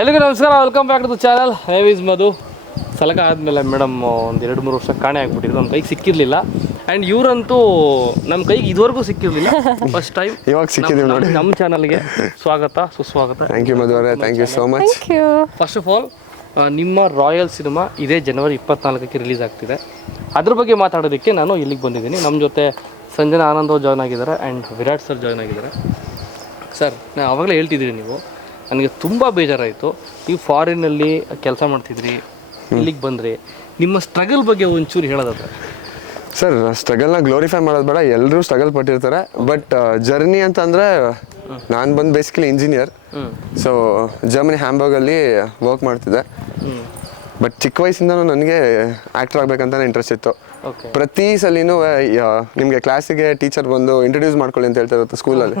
ಎಲ್ಲಿಗೂ ನಮಸ್ಕಾರ, welcome back to the channel. Name is Madhu. ಸಲಕ ಆದಮೇಲೆ ಮೇಡಮ್ ಒಂದು 2-3 ವರ್ಷ ಕಾಣೆ ಆಗಿಬಿಟ್ಟಿದ್ರು, ನಮ್ಮ ಕೈಗೆ ಸಿಕ್ಕಿರಲಿಲ್ಲ. ಆ್ಯಂಡ್ ಇವರಂತೂ ನಮ್ಮ ಕೈಗೆ ಇದುವರೆಗೂ ಸಿಕ್ಕಿರಲಿಲ್ಲ. ಫಸ್ಟ್ ಟೈಮ್ ಇವಾಗ ಸಿಕ್ಕಿದ್ದೀವಿ ನೋಡಿ. ನಮ್ಮ ಚಾನಲ್ಗೆ ಸ್ವಾಗತ, ಸುಸ್ವಾಗತ. ಥ್ಯಾಂಕ್ ಯು ಮಧು ಅವರೇ, thank you so much. First of all, ನಿಮ್ಮ ರಾಯಲ್ ಸಿನಿಮಾ ಇದೇ ಜನವರಿ 24ಕ್ಕೆ ರಿಲೀಸ್ ಆಗ್ತಿದೆ. ಅದ್ರ ಬಗ್ಗೆ ಮಾತಾಡೋದಕ್ಕೆ ನಾನು ಇಲ್ಲಿಗೆ ಬಂದಿದ್ದೀನಿ. ನಮ್ಮ ಜೊತೆ ಸಂಜನಾ ಆನಂದ್ ಅವ್ರು ಜಾಯ್ನ್ ಆಗಿದ್ದಾರೆ ಆ್ಯಂಡ್ ವಿರಾಟ್ ಸರ್ ಜಾಯ್ನ್ ಆಗಿದ್ದಾರೆ. ಸರ್, ನಾನು ಆವಾಗಲೇ ಹೇಳ್ತಿದ್ದೀರಿ, ನೀವು ನನಗೆ ತುಂಬ ಬೇಜಾರಾಯಿತು. ನೀವು ಫಾರಿನಲ್ಲಿ ಕೆಲಸ ಮಾಡ್ತಿದ್ರಿ, ಇಲ್ಲಿಗೆ ಬಂದರೆ ನಿಮ್ಮ ಸ್ಟ್ರಗಲ್ ಬಗ್ಗೆ ಒಂಚೂರು ಹೇಳೋದಾದ್ರೆ. ಸರ್, ಸ್ಟ್ರಗಲ್ನ ಗ್ಲೋರಿಫೈ ಮಾಡೋದು ಬೇಡ, ಎಲ್ಲರೂ ಸ್ಟ್ರಗಲ್ ಪಟ್ಟಿರ್ತಾರೆ. ಬಟ್ ಜರ್ನಿ ಅಂತಂದರೆ ನಾನು ಬಂದು ಬೇಸಿಕಲಿ ಇಂಜಿನಿಯರ್. ಸೊ ಜರ್ಮನಿ ಹ್ಯಾಂಬರ್ಗಲ್ಲಿ ವರ್ಕ್ ಮಾಡ್ತಿದ್ದೆ. ಬಟ್ ಚಿಕ್ಕ ವಯಸ್ಸಿಂದನೂ ನನಗೆ ಆ್ಯಕ್ಟರ್ ಆಗಬೇಕಂತಾನೆ ಇಂಟ್ರೆಸ್ಟ್ ಇತ್ತು. ಪ್ರತಿ ಸಲಿನೂ ನಿಮಗೆ ಕ್ಲಾಸಿಗೆ ಟೀಚರ್ ಬಂದು ಇಂಟ್ರೊಡ್ಯೂಸ್ ಮಾಡ್ಕೊಳ್ಳಿ ಅಂತ ಹೇಳ್ತಾ ಇರುತ್ತೆ ಸ್ಕೂಲಲ್ಲಿ.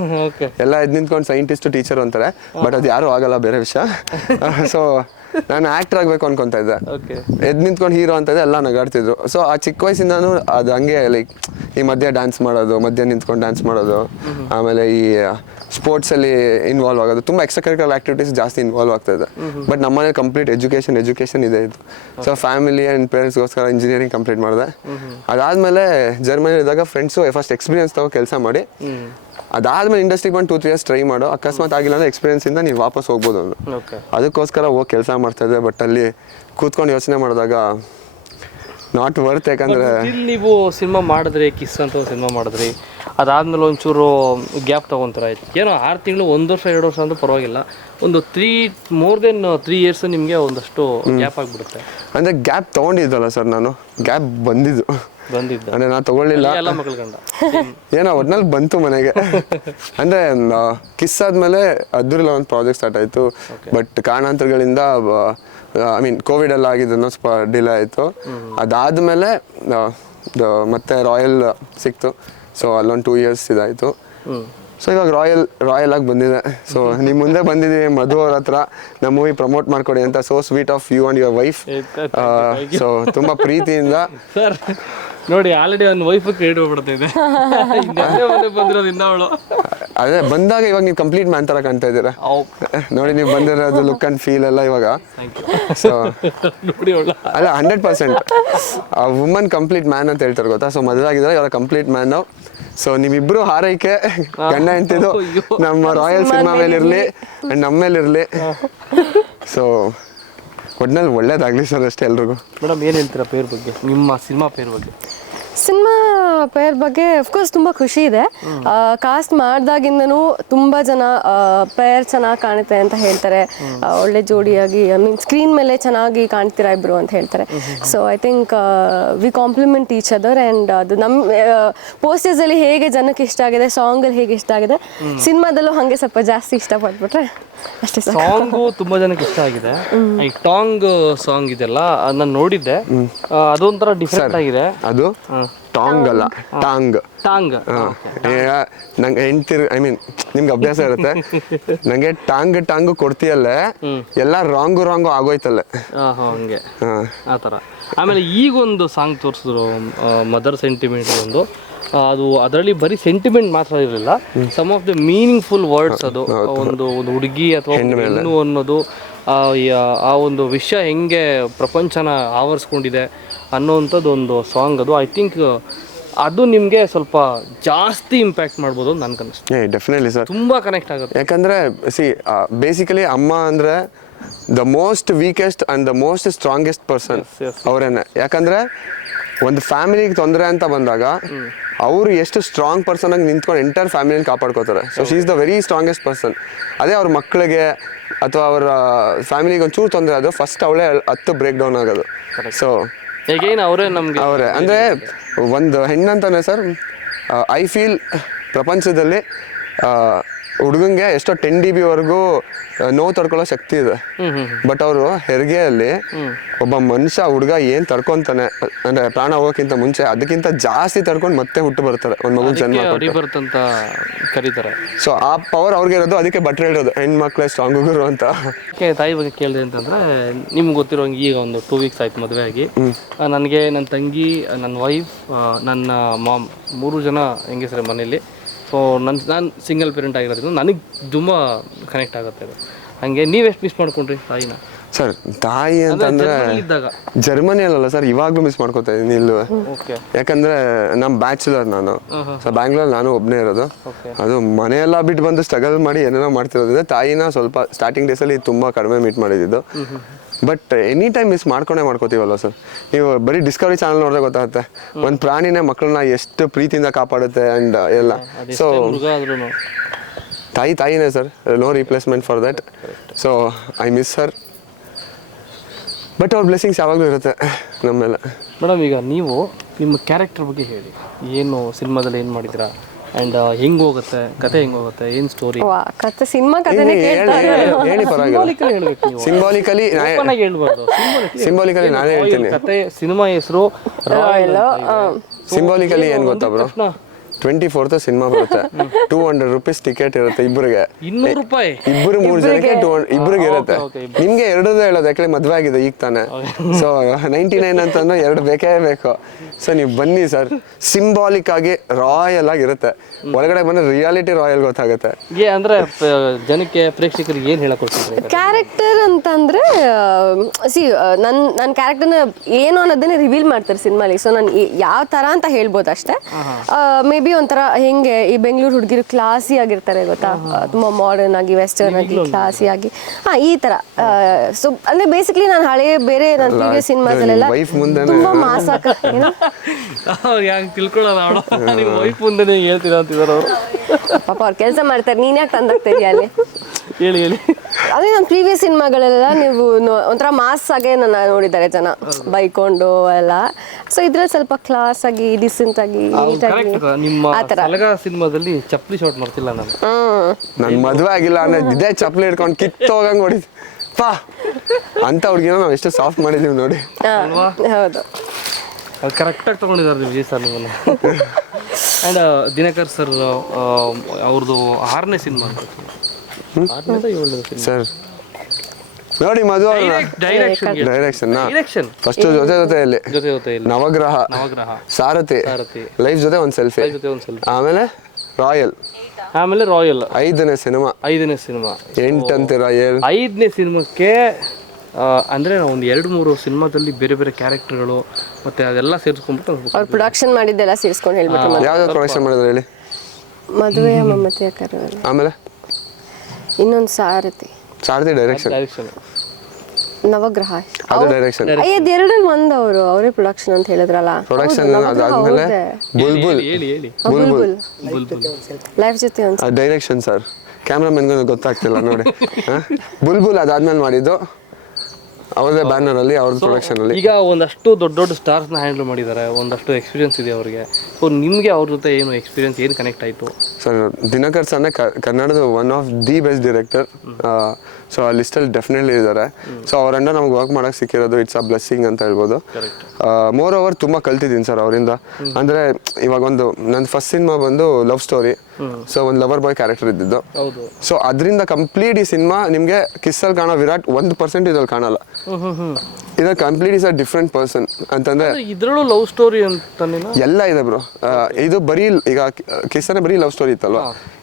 ಎಲ್ಲ ಎದ್ದು ನಿಂತ್ಕೊಂಡು ಸೈಂಟಿಸ್ಟು ಟೀಚರು ಅಂತಾರೆ, ಬಟ್ ಅದು ಯಾರೂ ಆಗಲ್ಲ, ಬೇರೆ ವಿಷಯ. ಸೊ ನಾನು ಆ್ಯಕ್ಟರ್ ಆಗಬೇಕು ಅನ್ಕೊತಾ ಇದ್ದೆ. ಎದ್ದು ನಿಂತ್ಕೊಂಡು ಹೀರೋ ಅಂತ ಇದೆ, ಎಲ್ಲ ನಗಾಡ್ತಿದ್ರು. ಸೊ ಆ ಚಿಕ್ಕ ವಯಸ್ಸಿಂದನೂ ಅದು ಹಂಗೆ ಲೈಕ್ ಈ ಮಧ್ಯ ಡ್ಯಾನ್ಸ್ ಮಾಡೋದು, ಮಧ್ಯ ನಿಂತ್ಕೊಂಡು ಡ್ಯಾನ್ಸ್ ಮಾಡೋದು, ಆಮೇಲೆ ಈ ಸ್ಪೋರ್ಟ್ಸಲ್ಲಿ ಇನ್ವಾಲ್ವ್ ಆಗೋದು, ತುಂಬ ಎಕ್ಸ್ಟ್ರಾ ಕರಿಕ್ಯುಲರ್ ಆ್ಯಕ್ಟಿವಿಟೀಸ್ ಜಾಸ್ತಿ ಇನ್ವಾಲ್ವ್ ಆಗ್ತಾಯಿದೆ. ಬಟ್ ನಮ್ಮನೆ ಕಂಪ್ಲೀಟ್ ಎಜುಕೇಷನ್ ಇದೆ ಇದು. ಸೊ ಫ್ಯಾಮಿಲಿ ಆ್ಯಂಡ್ ಪೇರೆಂಟ್ಸ್ಗೋಸ್ಕರ ಇಂಜಿನಿಯರಿಂಗ್ ಕಂಪ್ಲೀಟ್ ಮಾಡಿದೆ. ಅದಾದಮೇಲೆ ಜರ್ಮನಿ ಇದ್ದಾಗ ಫ್ರೆಂಡ್ಸು ಫಸ್ಟ್ ಎಕ್ಸ್ಪೀರಿಯನ್ಸ್ ತಗೋ ಕೆಲಸ ಮಾಡಿ, ಅದಾದ್ಮೇಲೆ ಇಂಡಸ್ಟ್ರಿಗೆ ಬಂದು 2-3 ಇಯರ್ಸ್ ಟ್ರೈ ಮಾಡೋ, ಅಕಸ್ಮಾತ್ ಆಗಿಲ್ಲ ಅಂದರೆ ಎಕ್ಸ್ಪೀರಿಯನ್ಸಿಂದ ನೀವು ವಾಪಸ್ ಹೋಗ್ಬೋದು ಅಂದರು. ಅದಕ್ಕೋಸ್ಕರ ಹೋಗಿ ಕೆಲಸ ಮಾಡ್ತಾಯಿದ್ದೆ. ಬಟ್ ಅಲ್ಲಿ ಕೂತ್ಕೊಂಡು ಯೋಚನೆ ಮಾಡಿದಾಗ ನಾಟ್ ವರ್ತ್. ಯಾಕಂದರೆ ನೀವು ಸಿನಿಮಾ ಮಾಡಿದ್ರಿ, ಕಿಸ್ ಅಂತ ಸಿನಿಮಾ ಮಾಡಿದ್ರಿ, ಅದಾದ್ಮೇಲೆ ಒಂಚೂರು ಗ್ಯಾಪ್ ತೊಗೊತಾರೆ. ಏನೋ 6 ತಿಂಗಳು, 1 ವರ್ಷ 2 ವರ್ಷ ಅಂತೂ ಪರವಾಗಿಲ್ಲ, ಒಂದು ಮೋರ್ ದೆನ್ 3 ಇಯರ್ಸ್ ನಿಮಗೆ ಒಂದಷ್ಟು ಗ್ಯಾಪ್ ಆಗಿಬಿಡುತ್ತೆ. ಅಂದರೆ ಗ್ಯಾಪ್ ತೊಗೊಂಡಿದ್ದಲ್ಲ ಸರ್, ನಾನು ಗ್ಯಾಪ್ ಬಂದಿದ್ದು ಅಂದರೆ ನಾನು ತೊಗೊಳ್ಳಿಲ್ಲ, ಏನೋ ಒಟ್ನಲ್ಲಿ ಬಂತು ಮನೆಗೆ. ಅಂದರೆ ಕಿಸ್ ಆದಮೇಲೆ ಅದ್ದೂರಿಲ್ಲ ಒಂದು ಪ್ರಾಜೆಕ್ಟ್ ಸ್ಟಾರ್ಟ್ ಆಯಿತು. ಬಟ್ ಕಾರಣಾಂತರಗಳಿಂದ ಐ ಮೀನ್ ಕೋವಿಡ್ ಎಲ್ಲ ಆಗಿದ್ದನ್ನು ಸ್ವಲ್ಪ ಡಿಲೇ ಆಯಿತು. ಅದಾದಮೇಲೆ ಮತ್ತೆ ರಾಯಲ್ ಸಿಕ್ತು. ಸೊ ಅಲ್ಲೊಂದು 2 ಇಯರ್ಸ್ ಇದಾಯಿತು. ಸೊ ಇವಾಗ ರಾಯಲ್ ಆಗಿ ಬಂದಿದೆ. ಸೊ ನಿಮ್ಮ ಮುಂದೆ ಬಂದಿದ್ದೀವಿ ಮಧು ಅವ್ರ ಹತ್ರ, ನಮ್ಮ ಮೂವಿ ಪ್ರಮೋಟ್ ಮಾಡ್ಕೊಡಿ ಅಂತ. So sweet of you and your wife. So ತುಂಬ ಪ್ರೀತಿಯಿಂದ ಸರ್ ನೋಡಿ, ಆಲ್ರೆಡಿ ಒಂದು ವೈಫ್ ಕ್ರಿಯೇಟ್ ಹೋಗ್ಬಿಡ್ತಿದೆ. ಅದೇ ಬಂದಾಗ ಇವಾಗ ನೀವು ಕಂಪ್ಲೀಟ್ ಮ್ಯಾನ್ ಥರ ಕಾಣ್ತಾ ಇದ್ದೀರಾ ನೋಡಿ. ನೀವು ಬಂದಿರೋದು ಲುಕ್ ಆ್ಯಂಡ್ ಫೀಲ್ ಎಲ್ಲ ಇವಾಗ. ಸೊ ಅಲ್ಲ 100% ಆ ವುಮನ್ ಕಂಪ್ಲೀಟ್ ಮ್ಯಾನ್ ಅಂತ ಹೇಳ್ತಾರೆ ಗೊತ್ತಾ. ಸೊ ಮದುವೆ ಆಗಿದ್ದಾರೆ, ಇವಾಗ ಕಂಪ್ಲೀಟ್ ಮ್ಯಾನ್ ನಾವು. ಸೊ ನೀವಿಬ್ರು ಹಾರೈಕೆ ಗಂಡ ಹೆಂಡ್ತಿದ್ದು ನಮ್ಮ ರಾಯಲ್ ಸಿನಿಮಾ ಮೇಲಿರಲಿ ಆ್ಯಂಡ್ ನಮ್ಮ ಮೇಲಿರಲಿ. ಸೊ ಒಟ್ನಲ್ಲಿ ಒಳ್ಳೇದಾಗಲಿ ಸರ್ ಅಷ್ಟೇ ಎಲ್ರಿಗೂ. ಮೇಡಮ್, ಏನು ಹೇಳ್ತೀರಾ ಪೇರ್ ಬಗ್ಗೆ, ನಿಮ್ಮ ಸಿನಿಮಾ ಪೇರ್ ಬಗ್ಗೆ? ಸಿನಿಮಾ ಪೇರ್ ಬಗ್ಗೆ ಅಫ್ಕೋರ್ಸ್ ತುಂಬ ಖುಷಿ ಇದೆ. ಕಾಸ್ಟ್ ಮಾಡಿದಾಗಿಂದನೂ ತುಂಬ ಜನ ಪೇರ್ ಚೆನ್ನಾಗಿ ಕಾಣುತ್ತೆ ಅಂತ ಹೇಳ್ತಾರೆ. ಒಳ್ಳೆ ಜೋಡಿಯಾಗಿ, ಐ ಮೀನ್ ಸ್ಕ್ರೀನ್ ಮೇಲೆ ಚೆನ್ನಾಗಿ ಕಾಣ್ತೀರಾ ಇಬ್ರು ಅಂತ ಹೇಳ್ತಾರೆ. So I think we compliment each other. And ಅದು ನಮ್ಮ ಪೋಸ್ಟರ್ಸಲ್ಲಿ ಹೇಗೆ ಜನಕ್ಕೆ ಇಷ್ಟ ಆಗಿದೆ, ಸಾಂಗಲ್ಲಿ ಹೇಗೆ ಇಷ್ಟ ಆಗಿದೆ, ಸಿನಿಮಾದಲ್ಲೂ ಹಾಗೆ ಸ್ವಲ್ಪ ಜಾಸ್ತಿ ಇಷ್ಟಪಟ್ಬಿಟ್ರೆ ಅಷ್ಟೇ. ಸಾಂಗು ತುಂಬ ಜನಕ್ಕೆ ಇಷ್ಟ ಆಗಿದೆ. ಈ ಟಾಂಗ್ ಸಾಂಗ್ ಇದೆಲ್ಲ ನಾನು ನೋಡಿದ್ದೆ, ಅದೊಂಥರ ಡಿಫ್ರೆಂಟ್ ಆಗಿದೆ. ಅದು ಟಾಂಗ್ ಅಲ್ಲ, ಟಾಂಗ್. ನಂಗೆ ಐ ಮೀನ್ ನಿಮ್ಗೆ ಅಭ್ಯಾಸ ಇರುತ್ತೆ. ನಂಗೆ ಟಾಂಗ್ ಕೊಡ್ತೀಯಲ್ಲೇ ಎಲ್ಲ ರಾಂಗು ಆಗೋಯ್ತಲ್ಲ ಹಂಗೆ ಆ ಥರ. ಆಮೇಲೆ ಈಗೊಂದು ಸಾಂಗ್ ತೋರಿಸಿದ್ರು, ಮದರ್ ಸೆಂಟಿಮೆಂಟ್ ಒಂದು. ಅದು ಅದರಲ್ಲಿ ಬರೀ ಸೆಂಟಿಮೆಂಟ್ ಮಾತ್ರ ಇರಲಿಲ್ಲ, some of the meaningful words. ಅದು ಒಂದು ಹುಡುಗಿ ಅಥವಾ ಹೆಣ್ಣು ಅನ್ನೋದು, ಆ ಒಂದು ವಿಷಯ ಹೆಂಗೆ ಪ್ರಪಂಚನ ಆವರಿಸ್ಕೊಂಡಿದೆ ಅನ್ನೋವಂಥದ್ದು ಒಂದು ಸಾಂಗ್. ಅದು ಐ ಥಿಂಕ್ ಅದು ನಿಮಗೆ ಸ್ವಲ್ಪ ಜಾಸ್ತಿ ಇಂಪ್ಯಾಕ್ಟ್ ಮಾಡ್ಬೋದು ಅಂತ ನನ್ಗೆ ಅನಿಸ್ತು. ಡೆಫಿನೆಟ್ಲಿ ಸರ್, ತುಂಬ ಕನೆಕ್ಟ್ ಆಗುತ್ತೆ. ಯಾಕಂದರೆ ಬೇಸಿಕಲಿ ಅಮ್ಮ ಅಂದರೆ the most weakest and the most strongest person ಅವರೇನೆ. ಯಾಕಂದರೆ ಒಂದು ಫ್ಯಾಮಿಲಿಗೆ ತೊಂದರೆ ಅಂತ ಬಂದಾಗ ಅವರು ಎಷ್ಟು ಸ್ಟ್ರಾಂಗ್ ಪರ್ಸನ್ ಆಗಿ ನಿಂತ್ಕೊಂಡು ಎಂಟೈರ್ ಫ್ಯಾಮಿಲಿನ ಕಾಪಾಡ್ಕೋತಾರೆ. So she is the very strongest person. ಅದೇ ಅವ್ರ ಮಕ್ಕಳಿಗೆ ಅಥವಾ ಅವರ ಫ್ಯಾಮಿಲಿಗೆ ಒಂಚೂರು ತೊಂದರೆ ಆದರೂ ಫಸ್ಟ್ ಅವಳೇ 10 ಬ್ರೇಕ್ ಡೌನ್ ಆಗೋದು. ಸೊ ಅವರೇ ಅಂದರೆ ಒಂದು ಹೆಣ್ಣಂತಾನೆ ಸರ್, ಐ ಫೀಲ್ ಪ್ರಪಂಚದಲ್ಲಿ ಹುಡುಗಂಗೆ ಎಷ್ಟೋ 10 dB ನೋವು ತಡ್ಕೊಳ್ಳೋ ಶಕ್ತಿ ಇದೆ. ಬಟ್ ಅವರು ಹೆರಿಗೆಯಲ್ಲಿ ಒಬ್ಬ ಮನುಷ್ಯ ಹುಡುಗ ಏನು ತಡ್ಕೊಂತಾನೆ ಅಂದರೆ ಪ್ರಾಣ ಹೋಗೋಕ್ಕಿಂತ ಮುಂಚೆ ಅದಕ್ಕಿಂತ ಜಾಸ್ತಿ ತಡ್ಕೊಂಡು ಮತ್ತೆ ಹುಟ್ಟು ಬರ್ತಾರೆ, ಒಂದು ಮಗು ಜನ್ಮ ಅಂತ ಕರೀತಾರೆ. ಸೊ ಆ ಪವರ್ ಅವ್ರಿಗೆ ಇರೋದು, ಅದಕ್ಕೆ ಬಟ್ರೆ ಹೇಳೋದು ಹೆಣ್ಮಕ್ಳೇ ಸ್ಟ್ರಾಂಗ್ ಹುಡುಗರು ಅಂತ. ತಾಯಿ ಬಗ್ಗೆ ಕೇಳಿದೆ ಅಂತಂದರೆ, ನಿಮ್ಗೆ ಗೊತ್ತಿರೋಂಗೆ ಈಗ ಒಂದು 2 ವೀಕ್ಸ್ ಆಯ್ತು ಮದುವೆ ಆಗಿ. ನನಗೆ ನನ್ನ ತಂಗಿ, ನನ್ನ ವೈಫ್, ನನ್ನ ಮಾಮ್ 3 ಜನ ಹೆಂಗಸರ ಮನೇಲಿ. ಸೊ ನಾನು ಸಿಂಗಲ್ ಪೇರೆಂಟ್ ಆಗಿರೋದ್ರಿಂದ ನನಗೆ ತುಂಬ ಕನೆಕ್ಟ್ ಆಗುತ್ತೆ ಅದು. ಹಂಗೆ ನೀವೆಷ್ಟು ಮಿಸ್ ಮಾಡ್ಕೊಂಡ್ರಿ ತಾಯಿನ ಸರ್ ತಾಯಿ ಅಂತಂದ್ರೆ ಇದ್ದಾಗ? ಜರ್ಮನಿಯಲ್ಲ ಸರ್, ಇವಾಗ್ಲೂ ಮಿಸ್ ಮಾಡ್ಕೋತಾ ಇದೀನಿ ಇಲ್ಲೂ. ಓಕೆ. ಯಾಕಂದ್ರೆ ನಮ್ಮ ಬ್ಯಾಚುಲರ್ ನಾನು, ಸೊ ಬ್ಯಾಂಗ್ಳೂರ್ ನಾನು ಒಬ್ಬನೇ ಇರೋದು. Okay. ಅದು ಮನೆಯೆಲ್ಲ ಬಿಟ್ಟು ಬಂದು ಸ್ಟ್ರಗಲ್ ಮಾಡಿ ಏನೇನೋ ಮಾಡ್ತಿರೋದ್ರಿಂದ ತಾಯಿನ ಸ್ವಲ್ಪ ಸ್ಟಾರ್ಟಿಂಗ್ ಡೇಸಲ್ಲಿ ತುಂಬಾ ಕಡಿಮೆ ಮೀಟ್ ಮಾಡಿದ್ದು. ಬಟ್ ಎನಿ ಟೈಮ್ ಮಿಸ್ ಮಾಡ್ಕೋತೀವಲ್ಲ ಸರ್. ನೀವು ಬರೀ ಡಿಸ್ಕವರಿ ಚಾನಲ್ ನೋಡಿದ್ರೆ ಗೊತ್ತಾಗುತ್ತೆ ಒಂದು ಪ್ರಾಣಿನೇ ಮಕ್ಕಳನ್ನ ಎಷ್ಟು ಪ್ರೀತಿಯಿಂದ ಕಾಪಾಡುತ್ತೆ ಅಂಡ್ ಎಲ್ಲ. ಸೊ ಮೃಗ ಆದ್ರೂ ತಾಯಿನೇ sir, no replacement for that. So I miss her, but ಅವ್ರ ಬ್ಲೆಸ್ಸಿಂಗ್ಸ್ ಯಾವಾಗಲೂ ಇರುತ್ತೆ ನಮ್ಮ ಮೇಲೆ. ಮೇಡಮ್, ಈಗ ನೀವು ನಿಮ್ಮ ಕ್ಯಾರೆಕ್ಟರ್ ಬಗ್ಗೆ ಹೇಳಿ. ಏನು ಸಿನಿಮಾದಲ್ಲಿ ಏನು ಮಾಡಿದ್ದೀರಾ ಆ್ಯಂಡ್ ಹೆಂಗೆ ಹೋಗುತ್ತೆ ಕತೆ, ಹೆಂಗೆ ಹೋಗುತ್ತೆ, ಏನು ಸ್ಟೋರಿ? ಕತೆ ಸಿನಿಮಾ ಕಥೆನೇ ಕೇಳ್ತಾರೆ. ಹೇಳಿ ಪರವಾಗಿಲ್ಲ. ಹೇಳ್ಬೇಕು ನೀವು. ಸಿಂಬಾಲಿಕಲಿ ಹೇಳ್ಬಾರ್ದು. ಸಿಂಬಾಲಿಕಲಿ ನಾನೇ ಹೇಳ್ತೀನಿ. ಕತೆ ಸಿನಿಮಾ ಹೆಸರು ಸಿಂಬಾಲಿಕಲಿ ಏನು ಗೊತ್ತಾ ಬ್ರೋ, 24th ಸಿನಿಮಾ ಬರುತ್ತೆ. 200 ರೂಪೀಸ್ ಟಿಕೆಟ್ ಇರುತ್ತೆ ಇಬ್ಬರಿಗೆ. 200 ರೂಪಾಯಿ ಇಬ್ಬರು 3 ಜನಕ್ಕೆ ಇಬ್ಬರಿಗೆ ಇರುತ್ತೆ. ನಿಮ್ಗೆ ಎರಡದೇ ಹೇಳೋದು, ಯಾಕಂದ್ರೆ ಮದ್ವೆ ಆಗಿದೆ ಈಗ ತಾನೆ. ಸೊ 99 ಅಂತಂದ್ರೆ 2 ಬೇಕೇ ಬೇಕು. ಸೊ ನೀವು ಬನ್ನಿ ಸರ್, ಸಿಂಬಾಲಿಕ್ ಆಗಿ ರಾಯಲ್ ಆಗಿರುತ್ತೆ. ಒಳಗಡೆ ಬಂದ್ರೆ ರಿಯಾಲಿಟಿ ರಾಯಲ್ ಗೊತ್ತಾಗುತ್ತೆ. ಅಂದ್ರೆ ಜನಕ್ಕೆ ಪ್ರೇಕ್ಷಕರಿಗೆ ಏನು ಹೇಳಕ್ ಹೋಗ್ತಿದ್ರೆ? ಕ್ಯಾರೆಕ್ಟರ್ ಅಂತಂದ್ರೆ ನನ್ನ ಕ್ಯಾರೆಕ್ಟರ್ನ ಏನು ಅನ್ನೋದನ್ನೇ ರಿವೀಲ್ ಮಾಡ್ತಾರೆ ಸಿನಿಮಾಲಿ. ಸೊ ನಾನು ಯಾವ ತರ ಅಂತ ಹೇಳ್ಬೋದು ಅಷ್ಟೇ. ಮೇ ಬಿ ಒಂಥರ ಹೆಂಗೆ ಈ ಬೆಂಗಳೂರು ಹುಡುಗಿರು ಕ್ಲಾಸಿ ಆಗಿರ್ತಾರೆ ಗೊತ್ತಾ, ತುಂಬಾ ಮಾಡರ್ನ್ ಆಗಿ ವೆಸ್ಟರ್ನ್ ಆಗಿ ಕ್ಲಾಸಿ ಆಗಿ ಈ ತರ. ಸೊ ಅಂದ್ರೆ ಬೇಸಿಕ್ಲಿ ನಾನು ಹಳೆ ಬೇರೆ ನನ್ನ ಪ್ರೀವಿಯಸ್ ಸಿನಿಮಾದಲ್ಲೆಲ್ಲ ತುಂಬಾ ಮಾಸ್ ಹೆಂಗ್ ತಿಳ್ಕೊಳ್ಳೋಣ ನಿಮ್ಮ ವೈಫ್ ಮುಂದೆ ಹೇಳ್ತೀರಾ ಅಂತಿದಾರ ಅವರು. ಪಾಪ ಅವ್ರು ಕೆಲಸ ಮಾಡ್ತಾರೆ, ನೀನ್ ಯಾಕೆ ತಂದಾಗ್ತಿದ್ಯಾ ಅಲ್ಲಿ? ಹೇಳಿ. ಅದೇ ನನ್ನ ಪ್ರೀವಿಯಸ್ ಸಿನಿಮಾಗಳೆಲ್ಲ ನೀವು ಒಂಥರ ಮಾಸ್ ಆಗೇ ನನ್ನ ನೋಡಿದ್ದಾರೆ ಜನ, ಬೈಕೊಂಡು ಎಲ್ಲ. ಸೊ ಇದ್ರಲ್ಲಿ ಸ್ವಲ್ಪ ಕ್ಲಾಸ್ ಆಗಿ, ಡಿಸೆಂಟ್ ಆಗಿ, ನೀಟಾಗಿ ನಿಮ್ಮ ಸಲಗ ಸಿನಿಮಾದಲ್ಲಿ ಚಪ್ಪಲಿ ಶಾಟ್ ಮಾಡ್ತಿಲ್ಲ ನಾನು. ನನ್ ಮದ್ವೆ ಆಗಿಲ್ಲ ಅಂದ್ರೆ ಇದೇ ಚಪ್ಪಲಿ ಹಿಡ್ಕೊಂಡು ಕಿತ್ತೋಗಂಗ್ ಹೊಡಿದ್ ಪಾ ಅಂತ ಹುಡುಗಿನ ನಾವು ಎಷ್ಟು ಸಾಫ್ಟ್ ಮಾಡಿದೀವಿ ನೋಡಿ. ಹೌದು, ಅದು ಕರೆಕ್ಟಾಗಿ ತೊಗೊಂಡಿದ್ದಾರೆ ನೀವು ವಿಜಯ್ ಸರ್ ನಿಮ್ಮನ್ನು. ಆ್ಯಂಡ್ ದಿನಕರ್ ಸರ್ ಅವ್ರದ್ದು 6ನೇ ಸಿನಿಮಾ ಸರ್ ನೋಡಿ, ಮಧು ಡೈರೆಕ್ಷನ್ ಫಸ್ಟ್ ಜೊತೆಯಲ್ಲಿ ನವಗ್ರಹ, ಸಾರಥಿ, ಲೈಫ್ ಜೊತೆ ಒಂದು ಸೆಲ್ಫಿ, ಆಮೇಲೆ ರಾಯಲ್, 5ನೇ ಸಿನಿಮಾ. 8 ಅಂತೀರಾ? 5ನೇ ಸಿನಿಮಾಕ್ಕೆ ಅಂದ್ರೆ ನಾವು ಒಂದು 2-3 ಸಿನಿಮಾದಲ್ಲಿ ಬೇರೆ ಬೇರೆ ಕ್ಯಾರೆಕ್ಟರ್ಗಳು ಮತ್ತೆ ಅದೆಲ್ಲ ಸೇರಿಸ್ಕೊಂಡ್ಬಿಟ್ಟು ಅವ್ರು ಪ್ರೊಡಕ್ಷನ್ ಮಾಡಿದ್ದೆಲ್ಲ ಸೇರಿಸ್ಕೊಂಡು ಹೇಳ್ಬಿಟ್ಟು. ಯಾವ್ದಾದ್ರು ಪ್ರೊಡಕ್ಷನ್ ಮಾಡಿದ್ರೆ ಹೇಳಿ? ಮದುವೆಯ ಮಮತೆಯ ಕರುವಲ್ಲಿ, ಆಮೇಲೆ ಇನ್ನೊಂದು ಸಾರಥಿ ಡೈರೆಕ್ಷನ್, ನವಗ್ರಹ ಅದು ಡೈರೆಕ್ಷನ್. ಅದೆರಡರಲ್ಲಿ ಒಂದವರು ಅವರೇ ಪ್ರೊಡಕ್ಷನ್ ಅಂತ ಹೇಳಿದ್ರಲ್ಲ. ಪ್ರೊಡಕ್ಷನ್ ಅದಾದ್ಮೇಲೆ ಬುಲ್ಬುಲ್ ಲೈಫ್ ಜೊತೆ ಒಂದು ಡೈರೆಕ್ಷನ್ ಸರ್. ಕ್ಯಾಮ್ರಾಮನ್ಗೂ ಗೊತ್ತಾಗ್ತಿಲ್ಲ ನೋಡಿ. ಬುಲ್ಬುಲ್ ಅದಾದ್ಮೇಲೆ ಮಾಡಿದ್ದು ಅವ್ರದೇ ಬ್ಯಾನರ್ ಅಲ್ಲಿ, ಅವ್ರದ್ದು ಪ್ರೊಡಕ್ಷನ್ ಅಲ್ಲಿ. ಈಗ ಒಂದಷ್ಟು ದೊಡ್ಡ ಸ್ಟಾರ್ಸ್ ನ ಹ್ಯಾಂಡಲ್ ಮಾಡಿದ್ದಾರೆ, ಒಂದಷ್ಟು ಎಕ್ಸ್ಪೀರಿಯನ್ಸ್ ಇದೆ ಅವರಿಗೆ. ಸೊ ನಿಮ್ಗೆ ಅವ್ರ ಜೊತೆ ಏನು ಎಕ್ಸ್ಪೀರಿಯನ್ಸ್, ಏನು ಕನೆಕ್ಟ್ ಆಯ್ತು ಸರ್? ದಿನಕರ್ ಸರ್ನೇ ಕನ್ನಡದ one of the best director. So ಆ ಲಿಸ್ಟಲ್ಲಿ ಡೆಫಿನೆಟ್ಲಿ ಇದ್ದಾರೆ. ಸೊ ಅವರಿಂದ ನಮ್ಗೆ ವರ್ಕ್ ಮಾಡಕ್ಕೆ ಸಿಕ್ಕಿರೋದು ಇಟ್ಸ್ ಅ ಬ್ಲೆಸ್ಸಿಂಗ್ ಅಂತ ಹೇಳ್ಬೋದು. ಮೋರ್ ಓವರ್ ತುಂಬ ಕಲ್ತಿದ್ದೀನಿ ಸರ್ ಅವರಿಂದ. ಅಂದರೆ ಇವಾಗ ನನ್ನ ಫಸ್ಟ್ ಸಿನಿಮಾ ಬಂದು ಲವ್ ಸ್ಟೋರಿ. ಸೊ ಒಂದು ಲವರ್ ಬಾಯ್ ಕ್ಯಾರೆಕ್ಟರ್ ಇದ್ದಿದ್ದು. ಸೊ ಅದರಿಂದ ಕಂಪ್ಲೀಟ್ ಈ ಸಿನಿಮಾ ನಿಮಗೆ ಕಿಸ್ಸಲ್ಲಿ ಕಾಣೋ ವಿರಾಟ್ 1% ಇದ್ರಲ್ಲಿ ಕಾಣಲ್ಲ. ಇದು complete is a different person ಅಂತಂದ್ರೆ ಇದ್ರಲ್ಲೂ ಲವ್ ಸ್ಟೋರಿ ಅಂತ ಎಲ್ಲ ಇದೆ ಬ್ರೋ. ಇದು ಬರೀ ಈಗ ಕಿಸ್ಸನೇ ಬರೀ ಲವ್ ಸ್ಟೋರಿ ಇತ್ತಲ್ವಾ,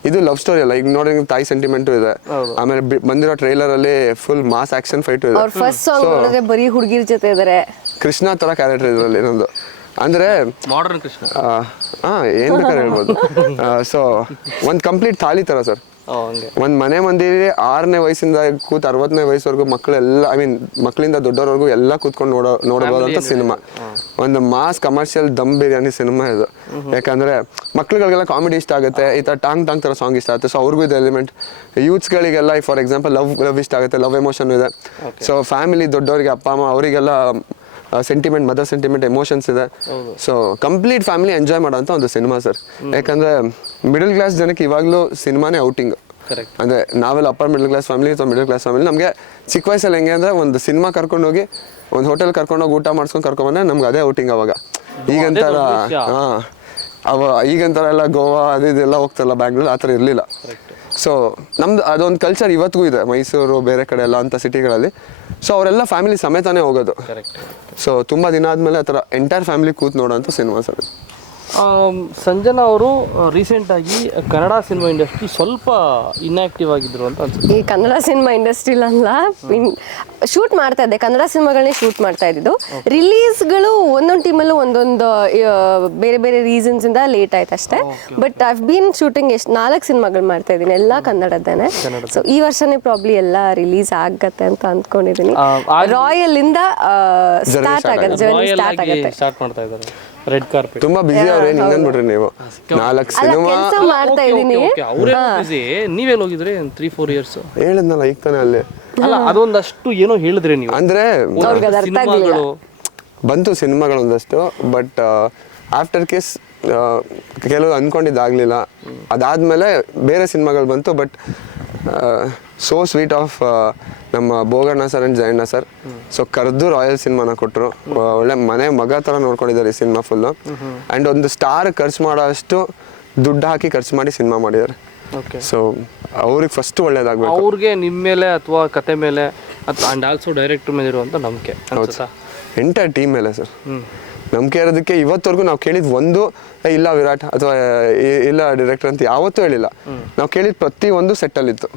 ಇದು ಲವ್ ಸ್ಟೋರಿ ಅಲ್ಲ. ಈಗ ನೋಡಿ ತಾಯಿ ಸೆಂಟಿಮೆಂಟು ಇದೆ, ಆಮೇಲೆ ಬಂದಿರೋ ಟ್ರೈಲರ್ ಅಲ್ಲಿ ಫುಲ್ ಮಾಸ್ ಆಕ್ಷನ್ ಫೈಟ್ ಇದೆ. ಫಸ್ಟ್ ಸಾಂಗ್ ನೋಡಿದ್ರೆ ಬರೀ ಹುಡುಗಿರ ಜೊತೆ ಇದ್ದಾರೆ. ಕೃಷ್ಣ ತರ ಕ್ಯಾರೆಕ್ಟರ್ ಇದರಲ್ಲಿ ಇನ್ನೊಂದು ಅಂದ್ರೆ ಮಾಡರ್ನ್ ಕೃಷ್ಣ, ಏನ್ ಬೇಕಾದ್ರೆ ಹೇಳ್ಬೋದು. ಸೊ ಒಂದ್ ಕಂಪ್ಲೀಟ್ ಥಾಲಿ ತರ ಸರ್. ಒಂದ್ ಮನೆ ಮಂದಿರಿ 6ನೇ ವಯಸ್ಸಿಂದ ಕೂತ್ 60ನೇ ವಯಸ್ಸವರೆಗೂ ಮಕ್ಕಳೆಲ್ಲ, ಐ ಮೀನ್ ಮಕ್ಕಳಿಂದ ದೊಡ್ಡವರೆಗೂ ಎಲ್ಲ ಕೂತ್ಕೊಂಡು ನೋಡಬಹುದಂತ ಸಿನಿಮಾ. ಒಂದು mass commercial dum biryani cinema ಇದು. ಯಾಕಂದ್ರೆ ಮಕ್ಳುಗಳಿಗೆಲ್ಲ ಕಾಮಿಡಿ ಇಷ್ಟ ಆಗುತ್ತೆ, ಈ ತರ ಟಾಂಗ್ ತರ ಸಾಂಗ್ ಇಷ್ಟ ಆಗುತ್ತೆ. ಸೊ ಅವ್ರಿಗೂ ಇದು ಎಲಿಮೆಂಟ್. ಯೂತ್ಸ್ಗಳಿಗೆಲ್ಲ ಫಾರ್ ಎಕ್ಸಾಂಪಲ್ ಲವ್ ಇಷ್ಟ ಆಗುತ್ತೆ, ಲವ್ ಎಮೋಷನ್ ಇದೆ. ಸೊ ಫ್ಯಾಮಿಲಿ ದೊಡ್ಡವರಿಗೆ, ಅಪ್ಪ ಅಮ್ಮ ಅವರಿಗೆಲ್ಲ ಸೆಂಟಿಮೆಂಟ್, ಮದರ್ ಸೆಂಟಿಮೆಂಟ್, ಎಮೋಷನ್ಸ್ ಇದೆ. ಸೊ ಕಂಪ್ಲೀಟ್ ಫ್ಯಾಮಿಲಿ ಎಂಜಾಯ್ ಮಾಡೋಂಥ ಒಂದು ಸಿನಿಮಾ ಸರ್. ಯಾಕಂದ್ರೆ ಮಿಡಲ್ ಕ್ಲಾಸ್ ಜನಕ್ಕೆ ಇವಾಗಲೂ ಸಿನಿಮಾನೇ ಔಟಿಂಗ್. ಅಂದ್ರೆ ನಾವೆಲ್ಲ ಅಪ್ಪರ್ ಮಿಡಲ್ ಕ್ಲಾಸ್ ಫ್ಯಾಮಿಲಿ ಅಥವಾ ಮಿಡಲ್ ಕ್ಲಾಸ್ ಫ್ಯಾಮಿಲಿ, ನಮಗೆ ಚಿಕ್ಕ ವಯಸ್ಸಲ್ಲಿ ಹೆಂಗೆ ಅಂದ್ರೆ ಒಂದು ಸಿನಿಮಾ ಕರ್ಕೊಂಡೋಗಿ ಒಂದು ಹೋಟೆಲ್ ಕರ್ಕೊಂಡೋಗಿ ಊಟ ಮಾಡ್ಸ್ಕೊಂಡು ಕರ್ಕೊಂಡ್ಬಂದ್ರೆ ನಮ್ಗೆ ಅದೇ ಔಟಿಂಗ್ ಅವಾಗ. ಈಗಂತಾರ ಈಗಂತಾರ ಎಲ್ಲ ಗೋವಾ ಅದು ಇದೆಲ್ಲ ಹೋಗ್ತಾರಲ್ಲ ಬ್ಯಾಂಗ್ಳೂರ್, ಆ ಥರ ಇರಲಿಲ್ಲ. ಸೊ ನಮ್ದು ಅದೊಂದು ಕಲ್ಚರ್ ಇವತ್ತಿಗೂ ಇದೆ ಮೈಸೂರು ಬೇರೆ ಕಡೆ ಎಲ್ಲ ಅಂಥ ಸಿಟಿಗಳಲ್ಲಿ. ಸೊ ಅವರೆಲ್ಲ ಫ್ಯಾಮಿಲಿ ಸಮೇತನೇ ಹೋಗೋದು. ಸೊ ತುಂಬ ದಿನ ಆದಮೇಲೆ ಆ ಥರ ಎಂಟೈರ್ ಫ್ಯಾಮಿಲಿ ಕೂತ್ ನೋಡೋಂಥ ಸಿನಿಮಾ ಸರ್. ಸಂಜನಾ ಅವರು ರೀಸೆಂಟಾಗಿ ಕನ್ನಡ ಸಿನಿಮಾ ಇಂಡಸ್ಟ್ರಿ ಸ್ವಲ್ಪ ಇನ್ಆಕ್ಟಿವ್ ಆಗಿದ್ರು ಅಂತ ಅನ್ಸುತ್ತೆ. ಈ ಕನ್ನಡ ಸಿನಿಮಾ ಇಂಡಸ್ಟ್ರಿಲಲ್ಲ, ಶೂಟ್ ಮಾಡ್ತಾ ಇದ್ದೆ, ಕನ್ನಡ ಸಿನಿಮಾಗಳನ್ನೇ ಶೂಟ್ ಮಾಡ್ತಾ ಇದ್ದಿದ್ದು. ರಿಲೀಸ್ಗಳು ಒಂದೊಂದು ಟೀಮಲ್ಲೂ ಒಂದೊಂದು ಬೇರೆ ಬೇರೆ ರೀಸನ್ಸ್ ಇಂದ ಲೇಟ್ ಆಯ್ತು ಅಷ್ಟೇ. ಬಟ್ ಐ ಬೀನ್ ಶೂಟಿಂಗ್ 4 ಸಿನಿಮಾಗಳು ಮಾಡ್ತಾ ಇದ್ದೀನಿ, ಎಲ್ಲ ಕನ್ನಡದ್ದೇನೆ. ಸೊ ಈ ವರ್ಷನೇ ಪ್ರಾಬ್ಲಿ ಎಲ್ಲ ರಿಲೀಸ್ ಆಗತ್ತೆ ಅಂತ ಅಂದ್ಕೊಂಡಿದ್ದೀನಿ. ರಾಯಲ್ ಇಂದ ಸ್ಟಾರ್ಟ್ ಆಗತ್ತೆ, ಜರ್ನಿ ಸ್ಟಾರ್ಟ್ ಆಗತ್ತೆ. ಸ್ಟಾರ್ಟ್ ಮಾಡ್ತಾ ಇದ್ದಾರೆ ರೆಡ್ ಕಾರ್ಪೆಟ್. ತುಂಬಾ ಬಿಸಿ ಅವ್ರೆ, ಹಿಂಗನ್ಬಿಟ್ರಿ ನೀವು 4 ಸಿನಿಮಾ ಕೆಲಸ ಮಾಡ್ತಾ ಇದ್ದೀನಿ. ಅವರೇ ಬಿಸಿ, ನೀವೆಲ್ಲ ಹೋಗಿದ್ರಿ 3-4 ಇಯರ್ಸ್? ಹೇಳಿದ್ನಲ್ಲ ಈಗ ತಾನೇ ಅಲ್ಲಿ. ಅಲ್ಲ ಅದೊಂದಷ್ಟು ಏನೋ ಹೇಳಿದ್ರಿ ನೀವು, ಅಂದ್ರೆ ಅವ್ರಿಗೆ ಅದು ಅರ್ಥ ಆಗಿಲ್ಲ. ಸಿನಿಮಾಗಳು ಬಂತು ಸಿನಿಮಾಗಳು ಒಂದಷ್ಟು, ಬಟ್ ಆಫ್ಟರ್ ಕೇಸ್ ಕೆಲವು ಅನ್ಕೊಂಡಿದ್ದಾಗಲಿಲ್ಲ. ಅದಾದಮೇಲೆ ಬೇರೆ ಸಿನಿಮಾಗಳು ಬಂತು. ಬಟ್ ಸೋ ಸ್ವೀಟ್ ಆಫ್ ನಮ್ಮ Boganna sir and Jayanna sir. So ಕರೆದು ರಾಯಲ್ ಸಿನಿಮಾನ ಕೊಟ್ಟರು. ಒಳ್ಳೆ ಮನೆ ಮಗ ಥರ ನೋಡ್ಕೊಂಡಿದ್ದಾರೆ ಈ ಸಿನಿಮಾ ಫುಲ್ಲು. ಆ್ಯಂಡ್ ಒಂದು ಸ್ಟಾರ್ ಖರ್ಚು ಮಾಡೋ ಅಷ್ಟು ದುಡ್ಡು ಹಾಕಿ ಖರ್ಚು ಮಾಡಿ ಸಿನಿಮಾ ಮಾಡಿದ್ದಾರೆ. ಸೊ ಅವ್ರಿಗೆ ಫಸ್ಟ್ ಒಳ್ಳೇದಾಗಬೇಕು. ಅವ್ರಿಗೆ ನಿಮ್ಮ ಮೇಲೆ ಅಥವಾ ಕತೆ ಮೇಲೆ ಆ್ಯಂಡ್ ಆಲ್ಸೋ ಡೈರೆಕ್ಟರ್ ಮೇಲೆ ಇರುವಂಥ ನಂಬಿಕೆ ಅನ್ಸುತ್ತಾ? ಎಂಟೈರ್ ಟೀಮ್ ಮೇಲೆ ಸರ್ ನಂಬಿಕೆ ಇರೋದಕ್ಕೆ ಇವತ್ತವರೆಗೂ ನಾವು ಕೇಳಿದ್ ಒಂದು ಇಲ್ಲ ವಿರಾಟ್ ಅಥವಾ ಇಲ್ಲ ಡೈರೆಕ್ಟರ್ ಅಂತ ಯಾವತ್ತೂ ಹೇಳಿಲ್ಲ. ನಾವು ಕೇಳಿದ ಪ್ರತಿ ಒಂದು ಸೆಟ್ಟಲ್ಲಿತ್ತು.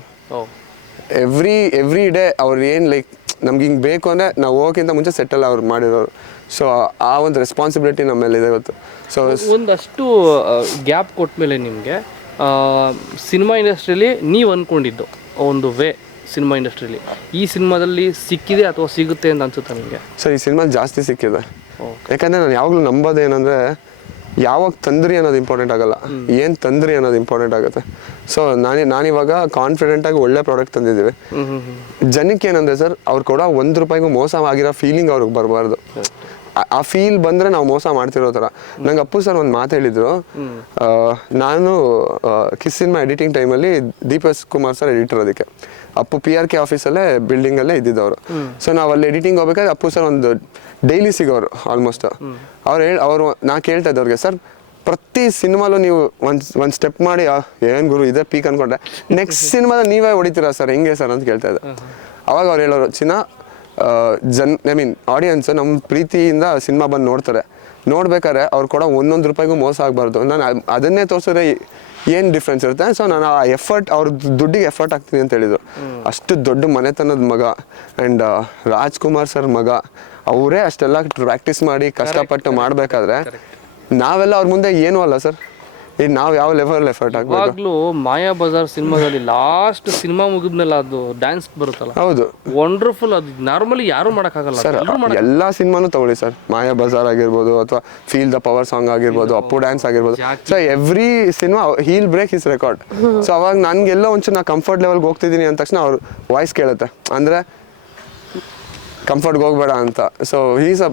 ಎವ್ರಿ ಡೇ ಅವ್ರು ಏನು ಲೈಕ್ ನಮ್ಗೆ ಹಿಂಗೆ ಬೇಕು ಅಂದರೆ ನಾವು ಹೋಗೋಕ್ಕಿಂತ ಮುಂಚೆ ಸೆಟ್ಟಲ್ಲಿ ಅವ್ರು ಮಾಡಿರೋರು. ಸೊ ಆ ಒಂದು ರೆಸ್ಪಾನ್ಸಿಬಿಲಿಟಿ ನಮ್ಮ ಮೇಲೆ ಇದೆ ಇವತ್ತು. ಸೊ ಒಂದಷ್ಟು ಗ್ಯಾಪ್ ಕೊಟ್ಟ ಮೇಲೆ ನಿಮಗೆ ಸಿನಿಮಾ ಇಂಡಸ್ಟ್ರಿಯಲ್ಲಿ ನೀವು ಅಂದ್ಕೊಂಡಿದ್ದು ಒಂದು ವೇ ಸಿನಿಮಾ ಇಂಡಸ್ಟ್ರಿಯಲ್ಲಿ ಈ ಸಿನಿಮಾದಲ್ಲಿ ಸಿಕ್ಕಿದೆ ಅಥವಾ ಸಿಗುತ್ತೆ ಅಂತ ಅನ್ಸುತ್ತೆ ನಿಮಗೆ? ಸೊ ಈ ಸಿನಿಮಾ ಜಾಸ್ತಿ ಸಿಕ್ಕಿದೆ. ಯಾಕಂದರೆ ನಾನು ಯಾವಾಗಲೂ ನಂಬೋದೇನೆಂದರೆ ಯಾವಾಗ ತಂದ್ರಿ ಅನ್ನೋದು ಇಂಪಾರ್ಟೆಂಟ್ ಆಗಲ್ಲ, ಏನು ತಂದ್ರಿ ಅನ್ನೋದು ಇಂಪಾರ್ಟೆಂಟ್ ಆಗುತ್ತೆ. ಸೊ ನಾನಿವಾಗ ಕಾನ್ಫಿಡೆಂಟಾಗಿ ಒಳ್ಳೆ ಪ್ರಾಡಕ್ಟ್ ತಂದಿದ್ದೀವಿ. ಜನಕ್ಕೆ ಏನಂದರೆ ಸರ್, ಅವ್ರು ಕೂಡ ₹1 ಮೋಸ ಆಗಿರೋ ಫೀಲಿಂಗ್ ಅವ್ರಿಗೆ ಬರಬಾರ್ದು. ಆ ಫೀಲ್ ಬಂದರೆ ನಾವು ಮೋಸ ಮಾಡ್ತಿರೋ ಥರ. ನಂಗೆ ಅಪ್ಪು ಸರ್ ಒಂದು ಮಾತು ಹೇಳಿದರು. ನಾನು ಕಿಸ್ ಸಿನಿಮಾ ಎಡಿಟಿಂಗ್ ಟೈಮಲ್ಲಿ ದೀಪಕ್ ಕುಮಾರ್ ಸರ್ ಎಡಿಟರ್, ಅದಕ್ಕೆ ಅಪ್ಪು PRK ಆಫೀಸಲ್ಲೇ ಬಿಲ್ಡಿಂಗಲ್ಲೇ ಇದ್ದಿದ್ದವರು. ಸೊ ನಾವು ಅಲ್ಲಿ ಎಡಿಟಿಂಗ್ ಹೋಗ್ಬೇಕಾದ್ರೆ ಅಪ್ಪು ಸರ್ ಒಂದು ಡೈಲಿ ಸಿಗೋರು ಆಲ್ಮೋಸ್ಟ್. ಅವರು ನಾ ಕೇಳ್ತಾ ಇದ್ದವ್ರಿಗೆ, ಸರ್ ಪ್ರತಿ ಸಿನಿಮಾಲು ನೀವು ಒಂದು ಸ್ಟೆಪ್ ಮಾಡಿ ಏನು ಗುರು ಇದೇ ಪೀಕ್ ಅಂದ್ಕೊಂಡ್ರೆ ನೆಕ್ಸ್ಟ್ ಸಿನಿಮಾದಲ್ಲಿ ನೀವೇ ಹೊಡಿತೀರಾ ಸರ್, ಹೆಂಗೆ ಸರ್ ಅಂತ ಕೇಳ್ತಾ ಇದ್ದೆ. ಅವಾಗ ಅವ್ರು ಹೇಳೋರು, ಐ ಮೀನ್ ಆಡಿಯನ್ಸ್ ನಮ್ಮ ಪ್ರೀತಿಯಿಂದ ಸಿನಿಮಾ ಬಂದು ನೋಡ್ತಾರೆ. ನೋಡ್ಬೇಕಾದ್ರೆ ಅವ್ರು ಕೂಡ ₹1 ಮೋಸ ಆಗಬಾರ್ದು. ನಾನು ಅದನ್ನೇ ತೋರಿಸಿದ್ರೆ ಏನು ಡಿಫ್ರೆನ್ಸ್ ಇರುತ್ತೆ. ಸೊ ನಾನು ಆ ಎಫರ್ಟ್, ಅವ್ರ ದುಡ್ಡಿಗೆ ಎಫರ್ಟ್ ಹಾಕ್ತೀನಿ ಅಂತ ಹೇಳಿದರು. ಅಷ್ಟು ದೊಡ್ಡ ಮನೆತನದ ಮಗ ಆ್ಯಂಡ್ ರಾಜ್ಕುಮಾರ್ ಸರ್ ಮಗ, ಅವರೇ ಅಷ್ಟೆಲ್ಲ ಪ್ರಾಕ್ಟೀಸ್ ಮಾಡಿ ಕಷ್ಟಪಟ್ಟು ಮಾಡಬೇಕಾದ್ರೆ ನಾವೆಲ್ಲ ಅವ್ರ ಮುಂದೆ ಏನೂ ಅಲ್ಲ ಸರ್. ಈಗ ನಾವು ಯಾವ ಲೆವೆಲ್ ಎಫರ್ಟ್ ಹಾಕಬೇಕು? ಯಾವಾಗಲೂ ಮಾಯಾ ಬಜಾರ್ ಸಿನಿಮಾದಲ್ಲಿ ಲಾಸ್ಟ್ ಸಿನಿಮಾ ಮುಗಿದ್ಮೇಲೆ ಅದು ಡ್ಯಾನ್ಸ್ ಬರುತ್ತಲ್ಲ, ಹೌದು ವಂಡರ್ಫುಲ್. ಅದು ನಾರ್ಮಲಿ ಯಾರು ಮಾಡೋಕ್ಕಾಗಲ್ಲ ಸರ್. ಎಲ್ಲ ಸಿನಿಮಾನು ತಗೊಳ್ಳಿ ಸರ್, ಮಾಯಾ ಬಜಾರ್ ಆಗಿರ್ಬೋದು ಅಥವಾ ಫೀಲ್ ದ ಪವರ್ ಸಾಂಗ್ ಆಗಿರ್ಬೋದು, ಅಪ್ಪು ಡ್ಯಾನ್ಸ್ ಆಗಿರ್ಬೋದು. So every cinema he'll break his record. So ಅವಾಗ ನನಗೆಲ್ಲ ಒಂಚೂರು ನಾ ಕಂಫರ್ಟ್ ಲೆವೆಲ್ಗೆ ಹೋಗ್ತಿದ್ದೀನಿ ಅಂದ ತಕ್ಷಣ ಅವ್ರ ವಾಯ್ಸ್ ಕೇಳುತ್ತೆ, ಅಂದರೆ ಕಂಫರ್ಟ್ಗೆ ಹೋಗ್ಬೇಡ ಅಂತ. So he's a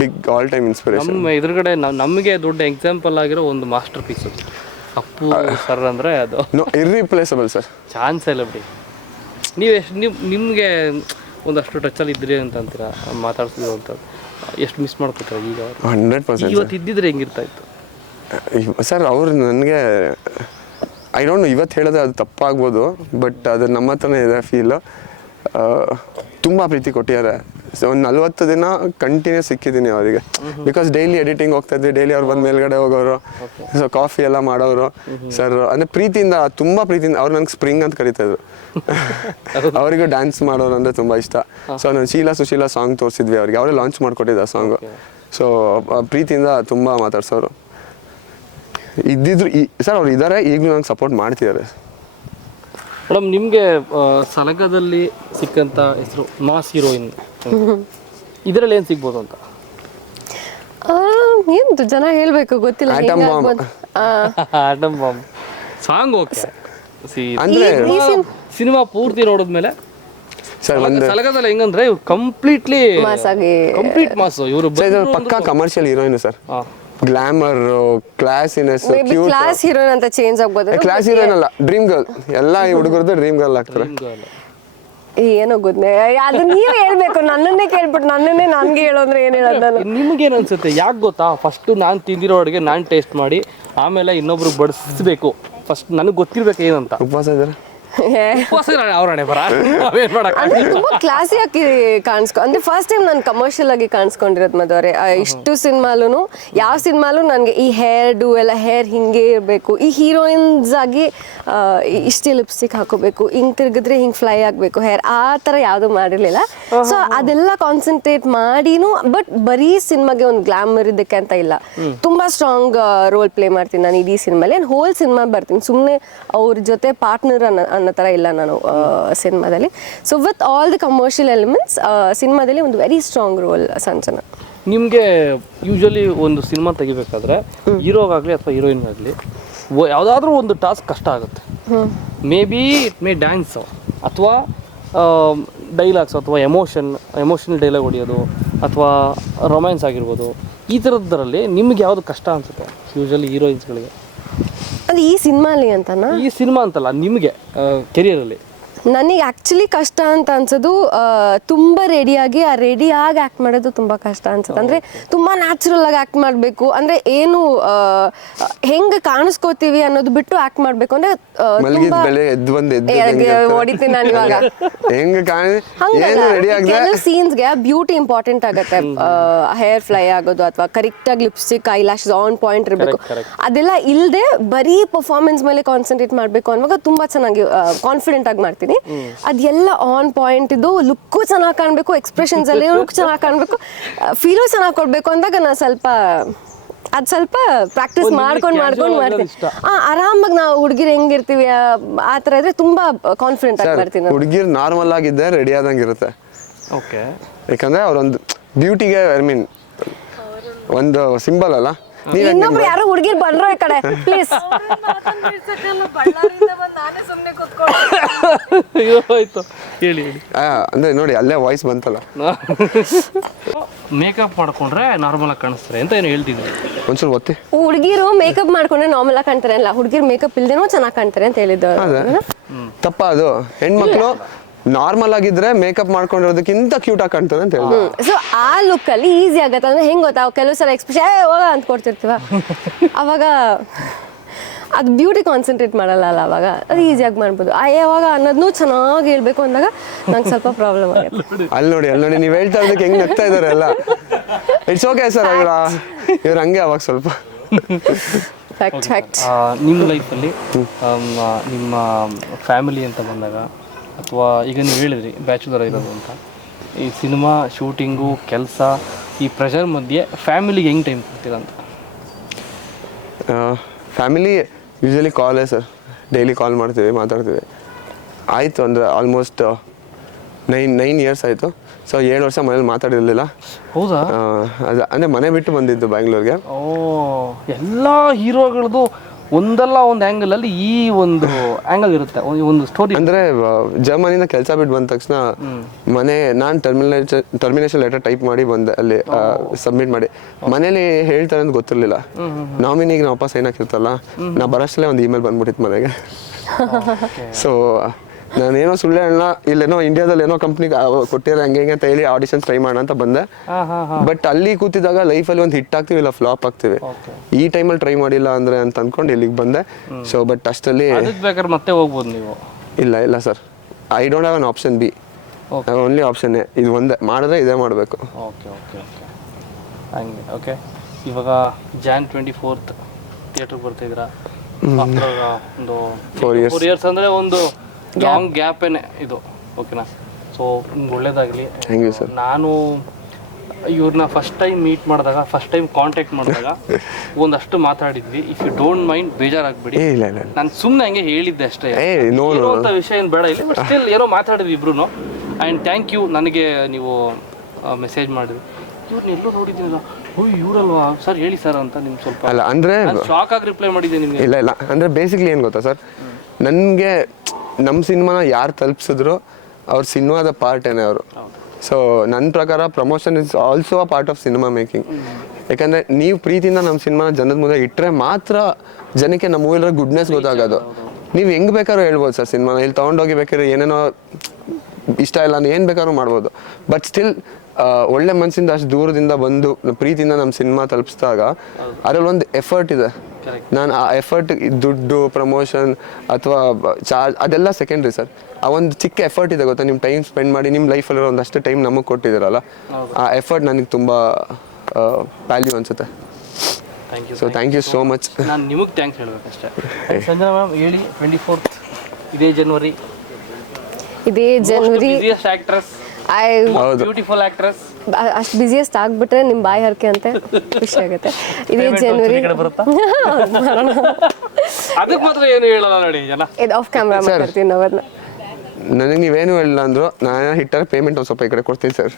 big all time inspiration. ನಮ್ಮ ಎದುರುಗಡೆ ನಮಗೆ ದೊಡ್ಡ ಎಕ್ಸಾಂಪಲ್ ಆಗಿರೋ ಒಂದು ಮಾಸ್ಟರ್ ಪೀಸ್ ಅಪ್ಪು ಸರ್ ಅಂದರೆ ಅದು ಇರ್ರಿಪ್ಲೇಸಬಲ್ ಸರ್. ಚಾನ್ಸ್ ಇಲ್ಲ ಬಿಡಿ. ನೀವು ನಿಮಗೆ ಒಂದಷ್ಟು ಟಚಲ್ಲಿ ಇದ್ರಿ ಅಂತ ಅಂತೀರಾ, ಮಾತಾಡ್ತಿದ್ರು ಅಂತ ಎಷ್ಟು ಮಿಸ್ ಮಾಡ್ಕೊತಾರೆ ಈಗ? 100% ಇವತ್ತು ಇದ್ದಿದ್ರೆ ಹೆಂಗಿರ್ತಾ ಇತ್ತು ಸರ್? ಅವ್ರು ನನಗೆ ಐ ಡೋಂಟ್ ನೋ, ಇವತ್ತು ಹೇಳಿದ್ರೆ ಅದು ತಪ್ಪಾಗ್ಬೋದು, ಬಟ್ ಅದು ನಮ್ಮ ಹತ್ರನೇ ಇದೆ ಫೀಲ್. ತುಂಬ ಪ್ರೀತಿ ಕೊಟ್ಟಿದ್ದಾರೆ. ಸೊ ಒಂದು 40 ದಿನ ಕಂಟಿನ್ಯೂಸ್ ಸಿಕ್ಕಿದ್ದೀನಿ ಅವರಿಗೆ. ಬಿಕಾಸ್ ಡೈಲಿ ಎಡಿಟಿಂಗ್ ಹೋಗ್ತಾ ಇದ್ವಿ, ಡೈಲಿ ಅವ್ರು ಬಂದು ಮೇಲ್ಗಡೆ ಹೋಗೋರು, ಸೊ ಕಾಫಿ ಎಲ್ಲ ಮಾಡೋರು ಸರ್. ಅಂದರೆ ಪ್ರೀತಿಯಿಂದ, ತುಂಬ ಪ್ರೀತಿಯಿಂದ. ಅವ್ರು ನನಗೆ ಸ್ಪ್ರಿಂಗ್ ಅಂತ ಕರೀತಾಯಿದ್ರು. ಅವರಿಗೂ ಡ್ಯಾನ್ಸ್ ಮಾಡೋರು ಅಂದರೆ ತುಂಬ ಇಷ್ಟ. ಸೊ ನಾನು ಶೀಲಾ ಸುಶೀಲಾ ಸಾಂಗ್ ತೋರಿಸಿದ್ವಿ ಅವ್ರಿಗೆ, ಅವರೇ ಲಾಂಚ್ ಮಾಡ್ಕೊಟ್ಟಿದ್ದ ಸಾಂಗು. ಸೊ ಪ್ರೀತಿಯಿಂದ ತುಂಬ ಮಾತಾಡ್ಸೋರು ಇದ್ದಿದ್ರು. ಸರ್ ಅವ್ರು ಇದ್ದಾರೆ, ಈಗಲೂ ನಂಗೆ ಸಪೋರ್ಟ್ ಮಾಡ್ತಿದ್ದಾರೆ. ಮೇಡಮ್, ನಿಮಗೆ ಸಲಗದಲ್ಲಿ ಸಿಕ್ಕಂಥ ಹೆಸರು ಮಾಸ್ ಹೀರೋಯಿನ್, ಇದರಲ್ಲಿ ಏನು ಸಿಗ್ಬೋದು ಅಂತ? ಏನು ಜನ ಹೇಳಬೇಕು ಗೊತ್ತಿಲ್ಲ. Atom bomb song okay. ಅಂದರೆ ಸಿನಿಮಾ ಪೂರ್ತಿ ನೋಡಿದ್ಮೇಲೆ ಸರ್ ಸಲಗದಲ್ಲಿ ಹೆಂಗಂದ್ರೆ ಇವ್ರು ಕಂಪ್ಲೀಟ್ ಮಾಸ್. ಇವರು ಪಕ್ಕಾ commercial heroine sir. Glamour, classiness, class heroine ಅಂತ ಚೇಂಜ್ ಆಗ್ಬೋದು. ಕ್ಲಾಸ್ ಹೀರೋಯಿನ್ ಅಲ್ಲ, ಡ್ರೀಮ್ ಗರ್ಲ್. ಎಲ್ಲ ಈ ಹುಡುಗರದ್ದು ಡ್ರೀಮ್ ಗರ್ಲ್ ಆಗ್ತಾರೆ. ಏನೋ ಗೊತ್ತೇ, ಅದು ನೀವೇ ಹೇಳ್ಬೇಕು. ನನ್ನನ್ನೇ ಕೇಳ್ಬಿಟ್ಟು ನನ್ಗೆ ಹೇಳೋದ್ರೆ ಏನ್ ಹೇಳೋದು? ನಿಮ್ಗೇನು ಅನ್ಸುತ್ತೆ? ಯಾಕೆ ಗೊತ್ತಾ, ಫಸ್ಟ್ ನಾನು ತಿಂದಿರೋ ಅಡುಗೆ ನಾನು ಟೇಸ್ಟ್ ಮಾಡಿ ಆಮೇಲೆ ಇನ್ನೊಬ್ರಿಗೆ ಬಡಿಸ್ಬೇಕು. ಫಸ್ಟ್ ನನಗೆ ಗೊತ್ತಿರ್ಬೇಕು ಏನಂತ. ಉಪವಾಸ ಇದ್ದಾರೆ ಅವ್ರಣೆ ಬರ ಅವೇನ್ ಮಾಡಕ್ ಅಂದ್ರೆ ತುಂಬಾ ಕ್ಲಾಸಿ ಆಗಿ ಅಂದ್ರೆ ಫಸ್ಟ್ ಟೈಮ್ ನಾನು ಕಮರ್ಷಿಯಲ್ ಆಗಿ ಕಾಣಿಸ್ಕೊಂಡಿರೋದು ಮದುವೆ. ಇಷ್ಟು ಸಿನಿಮಾಲು ಯಾವ ಸಿನಿಮಾಲು ನನಗೆ ಈ ಹೇರ್ ಡೂ ಎಲ್ಲ ಹೇರ್ ಹಿಂಗೆ ಇರಬೇಕು, ಈ ಹೀರೋಯಿನ್ಸ್ ಆಗಿ ಇಷ್ಟೇ ಲಿಪ್ಸ್ಟಿಕ್ ಹಾಕೋಬೇಕು, ಹಿಂಗ್ ತಿರ್ಗಿದ್ರೆ ಹಿಂಗ್ ಫ್ಲೈ ಆಗ್ಬೇಕು ಹೇರ್, ಆ ತರ ಯಾವ್ದು ಮಾಡಿರ್ಲಿಲ್ಲ. ಸೊ ಅದೆಲ್ಲ ಕಾನ್ಸಂಟ್ರೇಟ್ ಮಾಡಿನೂ ಬಟ್ ಬರೀ ಸಿನಿಮಾಗೆ ಒಂದು ಗ್ಲಾಮರ್ ಇದಕ್ಕೆ ಅಂತ ಇಲ್ಲ, ತುಂಬಾ ಸ್ಟ್ರಾಂಗ್ ರೋಲ್ ಪ್ಲೇ ಮಾಡ್ತೀನಿ ನಾನು ಇಡೀ ಸಿನಿಮಾಲಿ. ಹೋಲ್ ಸಿನಿಮಾ ಬರ್ತೀನಿ, ಸುಮ್ಮನೆ ಅವ್ರ ಜೊತೆ ಪಾರ್ಟ್ನರ್ ಅನ್ನೋ ಥರ ಇಲ್ಲ ನಾನು ಸಿನಿಮಾದಲ್ಲಿ. So with all the commercial elements ಸಿನಿಮಾದಲ್ಲಿ ಒಂದು ವೆರಿ ಸ್ಟ್ರಾಂಗ್ ರೋಲ್ ಸಂಚನ. ನಿಮಗೆ ಯೂಶಲಿ ಒಂದು ಸಿನಿಮಾ ತೆಗಿಬೇಕಾದ್ರೆ ಹೀರೋಗಾಗಲಿ ಅಥವಾ ಹೀರೋಯಿನ್ಗಾಗಲಿ ಯಾವುದಾದ್ರೂ ಒಂದು ಟಾಸ್ಕ್ ಕಷ್ಟ ಆಗುತ್ತೆ. May be it may dance ಅಥವಾ ಡೈಲಾಗ್ಸ್ ಅಥವಾ ಎಮೋಷನಲ್ ಡೈಲಾಗ್ ಹೊಡಿಯೋದು ಅಥವಾ ರೊಮ್ಯಾನ್ಸ್ ಆಗಿರ್ಬೋದು. ಈ ಥರದ್ದರಲ್ಲಿ ನಿಮ್ಗೆ ಯಾವುದು ಕಷ್ಟ ಅನಿಸುತ್ತೆ ಯೂಶಲಿ ಹೀರೋಯಿನ್ಸ್ಗಳಿಗೆ? ಅದು ಈ ಸಿನಿಮಾಲಿ ಅಂತನಾ? ಈ ಸಿನಿಮಾ ಅಂತಲ್ಲ, ನಿಮಗೆ ಕೆರಿಯರಲ್ಲಿ. ನನಗೆ ಆ್ಯಕ್ಚುಲಿ ಕಷ್ಟ ಅಂತ ಅನ್ಸೋದು ತುಂಬ ರೆಡಿಯಾಗಿ ಆ್ಯಕ್ಟ್ ಮಾಡೋದು ತುಂಬ ಕಷ್ಟ ಅನ್ಸುತ್ತೆ. ಅಂದರೆ ತುಂಬ ನ್ಯಾಚುರಲ್ ಆಗಿ ಆ್ಯಕ್ಟ್ ಮಾಡಬೇಕು, ಅಂದರೆ ಏನು ಹೆಂಗೆ ಕಾಣಿಸ್ಕೋತೀವಿ ಅನ್ನೋದು ಬಿಟ್ಟು ಆ್ಯಕ್ಟ್ ಮಾಡಬೇಕು. ಅಂದರೆ ಹೊಡಿತೀನಿ ನಾನು ಇವಾಗ. ಕೆಲವು ಸೀನ್ಸ್ಗೆ ಬ್ಯೂಟಿ ಇಂಪಾರ್ಟೆಂಟ್ ಆಗುತ್ತೆ, ಹೇರ್ ಫ್ಲೈ ಆಗೋದು ಅಥವಾ ಕರೆಕ್ಟಾಗಿ lipstick I lashes on point ಇರಬೇಕು. ಅದೆಲ್ಲ ಇಲ್ಲದೆ ಬರೀ ಪರ್ಫಾರ್ಮೆನ್ಸ್ ಮೇಲೆ ಕಾನ್ಸಂಟ್ರೇಟ್ ಮಾಡಬೇಕು ಅನ್ನುವಾಗ ತುಂಬ ಚೆನ್ನಾಗಿ ಕಾನ್ಫಿಡೆಂಟ್ ಆಗಿ ಮಾಡ್ತೀನಿ. ಅದೆಲ್ಲ ಆನ್ ಪಾಯಿಂಟ್ ಇದು, ಲುಕ್ಕು ಚೆನ್ನಾಗಿ ಕಾಣಬೇಕು, ಎಕ್ಸ್ಪ್ರೆಷನ್ಸ್ ಅಲ್ಲಿ ಲುಕ್ ಚೆನ್ನಾಗಿ ಕಾಣಬೇಕು, ಫೀಲು ಚೆನ್ನಾಗಿ ಕೊಡಬೇಕು ಅಂದಾಗ ನಾನು ಸ್ವಲ್ಪ ಪ್ರಾಕ್ಟೀಸ್ ಮಾಡ್ಕೊಂಡು ಮಾಡ್ತೀನಿ. ಆರಾಮಾಗಿ ನಾವು ಹುಡುಗಿರು ಹೆಂಗಿರ್ತೀವಿ ಆ ಥರ ಇದ್ರೆ ತುಂಬಾ ಕಾನ್ಫಿಡೆಂಟ್ ಆಗಿ ಮಾಡ್ತೀನಿ. ಹುಡುಗಿರು ನಾರ್ಮಲ್ ಆಗಿದ್ದೆ ರೆಡಿ ಆದಂಗೆ ಇರುತ್ತೆ. ಓಕೆ, ಯಾಕಂದ್ರೆ ಅವ್ರೊಂದು ಬ್ಯೂಟಿಗೆ ಐ ಮೀನ್ ಒಂದು ಸಿಂಬಲ್ ಅಲ್ಲ. ಇನ್ನೊಬ್ರು ಯಾರು ಹುಡುಗಿರ್ ಬಂದ್ರು ಈ ಕಡೆ ಪ್ಲೀಸ್. ಹೇಳಿ ಅಂದ್ರೆ ನೋಡಿ ಅಲ್ಲೇ ವಾಯ್ಸ್ ಬಂತಲ್ಲ. ಮೇಕಪ್ ಮಾಡ್ಕೊಂಡ್ರೆ ನಾರ್ಮಲ್ ಆಗಿ ಕಾಣಿಸ್ತಾರೆ ಅಂತ ಏನು ಹೇಳ್ತಿದ್ವಿ. ಒಂಚೂರು ಗೊತ್ತಿ ಹುಡುಗಿರು ಮೇಕಪ್ ಮಾಡ್ಕೊಂಡ್ರೆ ನಾರ್ಮಲ್ ಆಗಿ ಕಾಣ್ತಾರೆ ಅಲ್ಲ, ಹುಡುಗಿರು ಮೇಕಪ್ ಇಲ್ದೇನೋ ಚೆನ್ನಾಗಿ ಕಾಣ್ತಾರೆ ಅಂತ ಹೇಳಿದ್ದು. ತಪ್ಪ ಅದು. ಹೆಣ್ಮಕ್ಳು ನಾರ್ಮಲ್ ಆಗಿದ್ರೆ ಮೇಕಪ್ ಮಾಡ್ಕೊಂಡಿರೋದಕ್ಕಿಂತ ಕ್ಯೂಟ್ ಆಗಿ ಕಾಣ್ತಾರೆ ಅಂತ ಹೇಳಿ. ಸೊ ಆ ಲುಕ್ ಅಲ್ಲಿ ಈಸಿ ಆಗತ್ತೆ. ಅಂದ್ರೆ ಹೆಂಗ್ ಗೊತ್ತಾ, ಕೆಲವು ಸಲ ಎಕ್ಸ್ಪ್ರೆಷನ್ ಹೋಗ ಅಂತ ಕೊಡ್ತಿರ್ತೀವ, ಅವಾಗ ಅದು ಬ್ಯೂಟಿ ಕಾನ್ಸಂಟ್ರೇಟ್ ಮಾಡಲ್ಲ ಅಲ್ಲ, ಅವಾಗ ಅದು ಈಸಿಯಾಗಿ ಮಾಡ್ಬೋದು. ಯಾವಾಗ ಅನ್ನೋದನ್ನು ಚೆನ್ನಾಗಿ ಹೇಳ್ಬೇಕು ಅಂದಾಗ ನಂಗೆ ಸ್ವಲ್ಪ ಪ್ರಾಬ್ಲಮ್ ಆಗುತ್ತೆ. ಅಲ್ಲಿ ನೋಡಿ ನೀವು ಹೇಳ್ತಾ ಇರೋದಕ್ಕೆ ಹೆಂಗ್ ನಗ್ತಾ ಇದಾರೆ ಎಲ್ಲ. ಇಟ್ಸ್ ಓಕೆ ಸರ್, ಇವ್ರು ಹಂಗೆ ಅವಾಗ ಸ್ವಲ್ಪ ನಿಮ್ಮ ಲೈಫಲ್ಲಿ ನಿಮ್ಮ ಫ್ಯಾಮಿಲಿ ಅಂತ ಬಂದಾಗ, ಅಥವಾ ಈಗ ನೀವು ಹೇಳಿದ್ರಿ ಬ್ಯಾಚುಲರ್ ಇರೋದು ಅಂತ, ಈ ಸಿನಿಮಾ ಶೂಟಿಂಗು ಕೆಲಸ ಈ ಪ್ರೆಷರ್ ಮಧ್ಯೆ ಫ್ಯಾಮಿಲಿಗೆ ಹೆಂಗೆ ಟೈಮ್ ಕೊಡ್ತೀರ ಅಂತ? ಫ್ಯಾಮಿಲಿ ಯೂಶಲಿ ಕಾಲೇ ಸರ್, ಡೈಲಿ ಕಾಲ್ ಮಾಡ್ತೀವಿ, ಮಾತಾಡ್ತೀವಿ. ಆಯಿತು ಅಂದರೆ ಆಲ್ಮೋಸ್ಟ್ 9 ಇಯರ್ಸ್ ಆಯಿತು. ಸೊ 7 ವರ್ಷ ಮನೇಲಿ ಮಾತಾಡಿರಲಿಲ್ಲ. ಹೌದಾ? ಅದು ಅಂದರೆ ಮನೆ ಬಿಟ್ಟು ಬಂದಿದ್ದು ಬ್ಯಾಂಗ್ಳೂರ್ಗೆ. ಓ, ಎಲ್ಲ ಹೀರೋಗಳದ್ದು ಒಂದಲ್ಲ ಒಂದು ಆ್ಯಂಗಲ್ ಅಲ್ಲಿ ಈ ಒಂದು ಆ್ಯಂಗಲ್ ಇರುತ್ತೆ, ಒಂದು ಸ್ಟೋರಿ. ಅಂದರೆ ಜರ್ಮನಿಯಿಂದ ಕೆಲಸ ಬಿಟ್ಟು ಬಂದ ತಕ್ಷಣ ನಾನು ಟರ್ಮಿನೇಷನ್ ಲೆಟರ್ ಟೈಪ್ ಮಾಡಿ ಬಂದೆ, ಅಲ್ಲಿ ಸಬ್ಮಿಟ್ ಮಾಡಿ. ಮನೇಲಿ ಹೇಳ್ತಾರೆ ಅಂತ ಗೊತ್ತಿರಲಿಲ್ಲ. ನಾಮಿನಿಗೆ ನಾವು ವಾಪಸ್ ಸೈನ್ ಹಾಕಿರ್ತಲ್ಲ, ನಾ ಬರೋಷ್ಟಲ್ಲೇ ಒಂದು ಇಮೇಲ್ ಬಂದ್ಬಿಟ್ಟಿತ್ತು ಮನೆಗೆ. ಸೊ ನಾನೇನೋ ಸುಳ್ಳು ಹೇಳೋಣ, ಇಲ್ಲೇನೋ ಇಂಡಿಯಾದಲ್ಲಿ ಏನೋ ಕಂಪ್ನಿಗೆ ಕೊಟ್ಟಿರೋ ಹಂಗೆ ಅಂತ ಹೇಳಿ ಆಡಿಷನ್ಸ್ ಟ್ರೈ ಮಾಡೋಣ ಅಂತ ಬಂದೆ. ಬಟ್ ಅಲ್ಲಿ ಕೂತಿದಾಗ ಲೈಫಲ್ಲಿ ಒಂದು ಹಿಟ್ ಆಗ್ತೀವಿ ಇಲ್ಲ ಫ್ಲಾಪ್ ಆಗ್ತೀವಿ. ಈ ಟೈಮಲ್ಲಿ ಟ್ರೈ ಮಾಡಿಲ್ಲ ಅಂದ್ರೆ ಅಂತ ಅನ್ಕೊಂಡು ಇಲ್ಲಿಗೆ ಬಂದೆ. ಸೊ ಬಟ್ ಅಷ್ಟಲ್ಲಿ ಬೇಕಾದ್ರೆ ಮತ್ತೆ ಹೋಗ್ಬೋದು ನೀವು? ಇಲ್ಲ sir, I don't have an option B. Only option ಇದು ಒಂದೇ, ಮಾಡಿದ್ರೆ ಇದೇ ಮಾಡಬೇಕು. ಓಕೆ ಓಕೆ ಓಕೆ ಹಂಗೆ. ಓಕೆ, ಇವಾಗ Jan 24th ಥಿಯೇಟ್ರಿಗೆ ಬರ್ತಿದ್ದೀರಾ. ಒಂದು 4 ಇಯರ್ಸ್ ಅಂದರೆ ಒಂದು ಲಾಂಗ್ ಗ್ಯಾಪ್ ಇದು. ಓಕೆನಾ? ಸೊ ಒಳ್ಳೇದಾಗಲಿ. Thank you sir. ನಾನು ಇವ್ರನ್ನ ಫಸ್ಟ್ ಟೈಮ್ ಮೀಟ್ ಮಾಡಿದಾಗ, ಫಸ್ಟ್ ಟೈಮ್ ಕಾಂಟ್ಯಾಕ್ಟ್ ಮಾಡಿದಾಗ ಒಂದಷ್ಟು ಮಾತಾಡಿದ್ವಿ. ಇಫ್ ಯು ಡೋಂಟ್ ಮೈಂಡ್ ಬೇಜಾರಾಗ್ಬಿಡಿ, ನಾನು ಸುಮ್ಮನೆ ಹಂಗೆ ಹೇಳಿದ್ದೆ ಅಷ್ಟೇ, ಇರುವಂಥ ವಿಷಯ ಏನು ಬೇಡ ಇಲ್ಲಿ. ಬಟ್ ಸ್ಟಿಲ್ ಏನೋ ಮಾತಾಡಿದ್ವಿ ಇಬ್ರು. ಆ್ಯಂಡ್ ಥ್ಯಾಂಕ್ ಯು, ನನಗೆ ನೀವು ಮೆಸೇಜ್ ಮಾಡಿದ್ವಿ. ಇವ್ರನ್ನ ಎಲ್ಲೂ ನೋಡಿದ್ದೀನಲ್ಲ, ಇವರಲ್ವಾ ಸರ್, ಹೇಳಿ ಸರ್ ಅಂತ ನಿಮ್ಗೆ ಸ್ವಲ್ಪ ಅಲ್ಲ ಅಂದರೆ ಶಾಕ್ ಆಗಿ ರಿಪ್ಲೈ ಮಾಡಿದ್ದೆ ನಿಮಗೆ. ಇಲ್ಲ ಅಂದರೆ ಬೇಸಿಕ್ಲಿ ಏನು ಗೊತ್ತಾ ಸರ್, ನನಗೆ ನಮ್ಮ ಸಿನಿಮಾನ ಯಾರು ತಲುಪಿಸಿದ್ರು ಅವ್ರ ಸಿನಿಮಾದ ಪಾರ್ಟೇನೆ ಅವರು. ಸೊ ನನ್ನ ಪ್ರಕಾರ promotion is also a part of cinema making. ಯಾಕಂದರೆ ನೀವು ಪ್ರೀತಿಯಿಂದ ನಮ್ಮ ಸಿನಿಮಾನ ಜನದ ಮುಂದೆ ಇಟ್ಟರೆ ಮಾತ್ರ ಜನಕ್ಕೆ ನಮ್ಮ ಮೂವಿಲಿರೋ ಗುಡ್ನೆಸ್ ಗೊತ್ತಾಗೋದು. ನೀವು ಹೆಂಗೆ ಬೇಕಾದ್ರೂ ಹೇಳ್ಬೋದು ಸರ್, ಸಿನಿಮಾನ ಇಲ್ಲಿ ತೊಗೊಂಡೋಗಿ ಬೇಕಾದ್ರೆ ಏನೇನೋ ಇಷ್ಟ ಇಲ್ಲ ಏನು ಬೇಕಾದ್ರೂ ಮಾಡ್ಬೋದು. ಬಟ್ ಸ್ಟಿಲ್ ಒಳ್ಳೆ ಮನಸ್ಸಿಂದ ಅಷ್ಟು ದೂರದಿಂದ ಬಂದು ಪ್ರೀತಿಯಿಂದ ನಮ್ಮ ಸಿನಿಮಾ ತಲುಪಿಸಿದಾಗ ಅದ್ರಲ್ಲಿ ಒಂದು ಎಫರ್ಟ್ ಇದೆ. ನಾನು ಆ ಎಫರ್ಟ್ ದುಡ್ಡು ಪ್ರಮೋಷನ್ ಅಥವಾ ಚಾರ್ಜ್ ಅದೆಲ್ಲ ಸೆಕೆಂಡ್ರಿ ಸರ್. ಆ ಒಂದು ಚಿಕ್ಕ ಎಫರ್ಟ್ ಇದೆ ಗೊತ್ತಾ, ನಿಮ್ಮ ಟೈಮ್ ಸ್ಪೆಂಡ್ ಮಾಡಿ ನಿಮ್ಮ ಲೈಫಲ್ಲಿರೋ ಒಂದಷ್ಟು ಟೈಮ್ ನಮಗೆ ಕೊಟ್ಟಿದ್ದೀರಲ್ಲ, ಆ ಎಫರ್ಟ್ ನನಗೆ ತುಂಬ ವ್ಯಾಲ್ಯೂ ಅನಿಸುತ್ತೆ. So thank you so much. ನಾನು ನಿಮಗೆ ಥ್ಯಾಂಕ್ಸ್ ಹೇಳಬೇಕಷ್ಟೇ. ಸಂಜನಾ ಮ್ಯಾಮ್ ಹೇಳಿ, 24th ಇದೇ ಜನವರಿ, ಆಕ್ಟ್ರೆಸ್, ಬ್ಯೂಟಿಫುಲ್ ಆಕ್ಟ್ರೆಸ್, ಅಷ್ಟು ಬಿಸಿಯೆಸ್ಟ್ ಆಗ್ಬಿಟ್ರೆ ನಿಮ್ಮ ಬಾಯಿ ಹರಕೆ ಅಂತೆ ಖುಷಿ ಆಗುತ್ತೆ. ಇದೇ ಜನವರಿ ಅದಕ್ಕೆ ಮಾತ್ರ ಏನು ಹೇಳಲ್ಲ ನೋಡಿ ಜನ. ಇದು ಆಫ್ ಕ್ಯಾಮ್ರಾ ಮಾತಾಡ್ತೀನಿ ನಾವು ಅದನ್ನ. ನನಗೆ ನೀವೇನು ಹೇಳಿಲ್ಲ ಅಂದ್ರು ನಾನು ಹಿಟ್ಟಾರೆ ಪೇಮೆಂಟ್ ಒಂದು ಸ್ವಲ್ಪ ಈ ಕಡೆ ಕೊಡ್ತೀನಿ sir.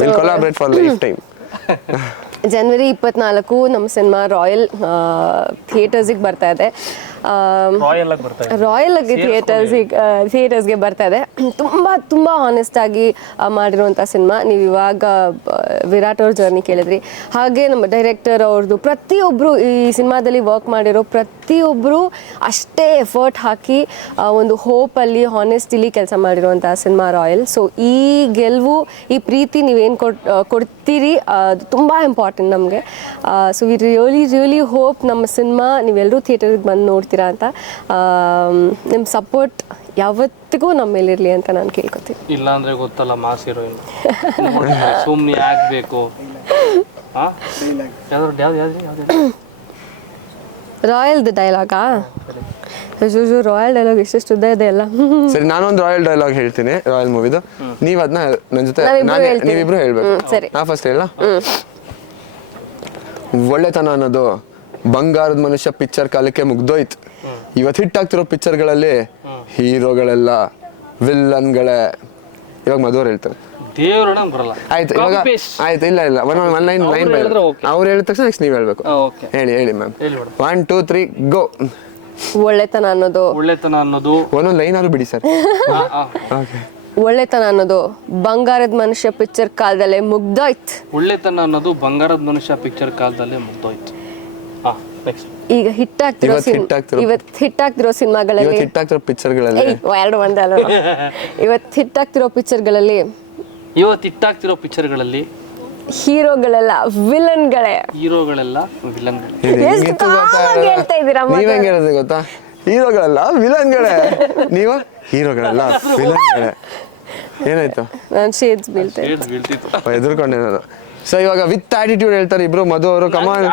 Will collaborate for lifetime. ಜನವರಿ 24 ನಮ್ಮ ಸಿನಿಮಾ ರಾಯಲ್ ಥಿಯೇಟರ್ಸಿಗೆ ಬರ್ತಾ ಇದೆ. ರಾಯಲ್ ಆಗಿ ಥಿಯೇಟರ್ಸ್ಗೆ ಬರ್ತಾ ಇದೆ. ತುಂಬ ಆನೆಸ್ಟ್ ಆಗಿ ಮಾಡಿರುವಂಥ ಸಿನಿಮಾ. ನೀವು ಇವಾಗ ವಿರಾಟ್ ಅವ್ರ ಜರ್ನಿ ಕೇಳಿದ್ರಿ, ಹಾಗೆ ನಮ್ಮ ಡೈರೆಕ್ಟರ್ ಅವ್ರದ್ದು ಪ್ರತಿಯೊಬ್ಬರು ಈ ಸಿನಿಮಾದಲ್ಲಿ ವರ್ಕ್ ಮಾಡಿರೋ ಪ್ರತಿಯೊಬ್ಬರು ಅಷ್ಟೇ ಎಫರ್ಟ್ ಹಾಕಿ ಒಂದು ಹೋಪಲ್ಲಿ ಹಾನೆಸ್ಟಿಲಿ ಕೆಲಸ ಮಾಡಿರುವಂಥ ಸಿನಿಮಾ ರಾಯಲ್. ಸೊ ಈ ಗೆಲುವು, ಈ ಪ್ರೀತಿ ನೀವೇನು ಕೊಡ್ತೀರಿ ಅದು ತುಂಬ ಇಂಪಾರ್ಟೆಂಟ್ ನಮಗೆ. ಸೊ ವಿ ರಿಯಲಿ ಹೋಪ್ ನಮ್ಮ ಸಿನಿಮಾ ನೀವೆಲ್ಲರೂ ಥಿಯೇಟರ್ಗೆ ಬಂದು ನೋಡ್ತೀರಾ ಅಂತ. ನಿಮ್ಮ ಸಪೋರ್ಟ್ ಯಾವತ್ತಿಗೂ ನಮ್ಮ ಮೇಲಿರಲಿ ಅಂತ ನಾನು ಕೇಳ್ಕೊತೀನಿ. ಇಲ್ಲ ಅಂದ್ರೆ ಗೊತ್ತಲ್ಲ ಮಾಸ್ ಹೀರೋಯಿನ್ ಸುಮ್ಮನೆ ಆಗ್ಬೇಕು. ರಾಯಲ್ ಡೈಲಾಗಾ? ರಾಯಲ್ ಡೈಲಾಗ್ ಎಷ್ಟು ಉದ್ದ ಇದೆ ಅಲ್ಲ. ಸರಿ, ನಾನೊಂದು ರಾಯಲ್ ಡೈಲಾಗ್ ಹೇಳ್ತೀನಿ ರಾಯಲ್ ಮೂವಿದು. ನೀವು ಅದನ್ನ ನನ್ನ ಜೊತೆ ನೀವಿಬ್ರು ಹೇಳ್ಬೇಕು. ನಾ ಫಸ್ಟ್ ಹೇಳ. ಒಳ್ಳೆತನ ಅನ್ನೋದು ಬಂಗಾರದ ಮನುಷ್ಯ ಪಿಕ್ಚರ್ ಕಾಲಕ್ಕೆ ಮುಗ್ದೋಯ್ತು. ಇವತ್ತು ಹಿಟ್ ಆಗ್ತಿರೋ ಪಿಕ್ಚರ್ಗಳಲ್ಲಿ ಹೀರೋಗಳೆಲ್ಲ ವಿಲ್ಲನ್ಗಳೇ. ಇವಾಗ ಮಧುವ್ರು ಹೇಳ್ತಾರೆ. ಆಯ್ತು ಇವಾಗ ಆಯ್ತು. ಇಲ್ಲ ಒನ್ ಲೈನ್ ಅವ್ರು ಹೇಳಿದ ತಕ್ಷಣ ನೆಕ್ಸ್ಟ್ ನೀವು ಹೇಳ್ಬೇಕು. ಹೇಳಿ ಮ್ಯಾಮ್. 1 2 3 ಗೋ. ಒಳ್ಳೆತನ ಅನ್ನೋದು ಒಂದೊಂದು ಲೈನ್ ಆದ್ರೂ ಬಿಡಿ ಸರ್. ಒಳ್ಳೆತನ ಅನ್ನೋದು ಬಂಗಾರದ ಮನುಷ್ಯ ಪಿಕ್ಚರ್ ಕಾಲದಲ್ಲೇ ಮುಗ್ದೋಯ್ತು. ಒಳ್ಳೆತನ ಅನ್ನೋದು ಬಂಗಾರದ ಮನುಷ್ಯ ಪಿಕ್ಚರ್ ಕಾಲದಲ್ಲೇ ಮುಗ್ದೋಯ್ತು. ಈಗ ಹಿಟ್ ಆಗ್ತಿರೋ ಸಿನಿಮಾಗಳಲ್ಲಿ, ಹಿಟ್ ಆಗ್ತಿರೋ ಪಿಕ್ಚರ್ಗಳಲ್ಲಿ, ಎರಡು ಒಂದಲ್ಲ, ಇವತ್ತು ಹಿಟ್ ಆಗ್ತಿರೋ ಪಿಕ್ಚರ್ಗಳಲ್ಲಿ ಹೀರೋಗಳೆಲ್ಲ ವಿಲನ್ಗಳೇ. ನೀವ್ ಹೆಂಗ್ ಹೇಳೋದು ಗೊತ್ತಾ? ಹೀರೋಗಳೆಲ್ಲ ವಿಲನ್ಗಳೇ. ನೀವು ಹೀರೋಗಳೆಲ್ಲ ವಿಲನ್ಗಳೇ. ಏನಾಯ್ತು? ನಾನು ಶೇಡ್ಸ್ ಬೀಳ್ತೇನೆ, ಎದುರ್ಕೊಂಡೆ ನಾನು. ಸೊ ಇವಾಗ ವಿತ್ ಆಟಿಟ್ಯೂಡ್ ಹೇಳ್ತಾರೆ ಇಬ್ರು. ಮಧು ಅವರು ಕಮಾನ್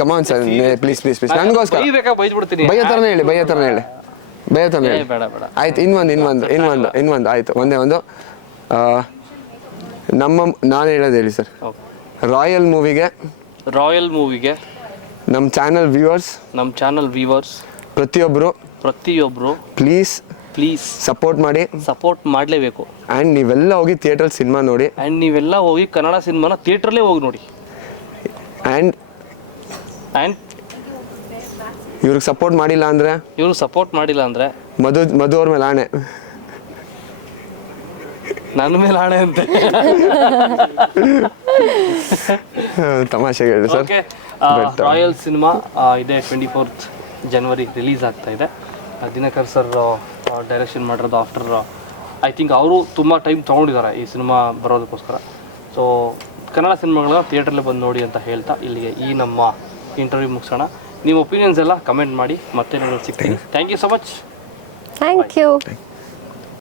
ಕಮಾನ್ ಸರ್, ಪ್ಲೀಸ್ ನನಗೋಸ್ಕರ ಬೈಯೋ ಥರನೇ ಹೇಳಿ. ಆಯ್ತು. ಇನ್ನೊಂದು ಆಯ್ತು. ಒಂದೇ ಒಂದು ನಾನು ಹೇಳೋದು ಹೇಳಿ ಸರ್. ರಾಯಲ್ ಮೂವಿಗೆ ನಮ್ಮ ಚಾನಲ್ ವ್ಯೂವರ್ಸ್ ಪ್ರತಿಯೊಬ್ಬರು ಪ್ಲೀಸ್ ಸಪೋರ್ಟ್ ಮಾಡಲೇಬೇಕು. ಆ್ಯಂಡ್ ನೀವೆಲ್ಲ ಹೋಗಿ ಥಿಯೇಟರ್ ಸಿನಿಮಾ ನೋಡಿ. ಕನ್ನಡ ಸಿನಿಮಾನ ಥಿಯೇಟ್ರಲ್ಲೇ ಹೋಗಿ ನೋಡಿ. ಆ್ಯಂಡ್ ಇವ್ರಿಗೆ ಸಪೋರ್ಟ್ ಮಾಡಿಲ್ಲ ಅಂದ್ರೆ ಮಧು ಅವ್ರ ಮೇಲೆ ಆಣೆ, ನನ್ನ ಮೇಲೆ ಆಣೆ ಅಂತ ತಮಾಷೆಗೆ ಹೇಳಿ ಸರ್. ರಾಯಲ್ ಸಿನಿಮಾ ಇದೆ 24th ಜನವರಿ ರಿಲೀಸ್ ಆಗ್ತಾ ಇದೆ. ದಿನಕರ್ ಸರ್ ಡೈರೆಕ್ಷನ್ ಮಾಡಿರೋದು. ಆಫ್ಟರ್ ಐ ಥಿಂಕ್ ಅವರು ತುಂಬ ಟೈಮ್ ತೊಗೊಂಡಿದ್ದಾರೆ ಈ ಸಿನಿಮಾ ಬರೋದಕ್ಕೋಸ್ಕರ. ಸೊ ಕನ್ನಡ ಸಿನಿಮಾಗಳನ್ನ ಥಿಯೇಟ್ರಲ್ಲೇ ಬಂದು ನೋಡಿ ಅಂತ ಹೇಳ್ತಾ ಇಲ್ಲಿಗೆ ಈ ನಮ್ಮ ಇಂಟರ್ವ್ಯೂ ಮುಗಿಸೋಣ. ನಿಮ್ಮ ಒಪಿನಿಯನ್ಸ್ ಎಲ್ಲ ಕಮೆಂಟ್ ಮಾಡಿ. ಮತ್ತೆ ನಾನು ಸಿಗ್ತೀನಿ. Thank you so much. Thank you.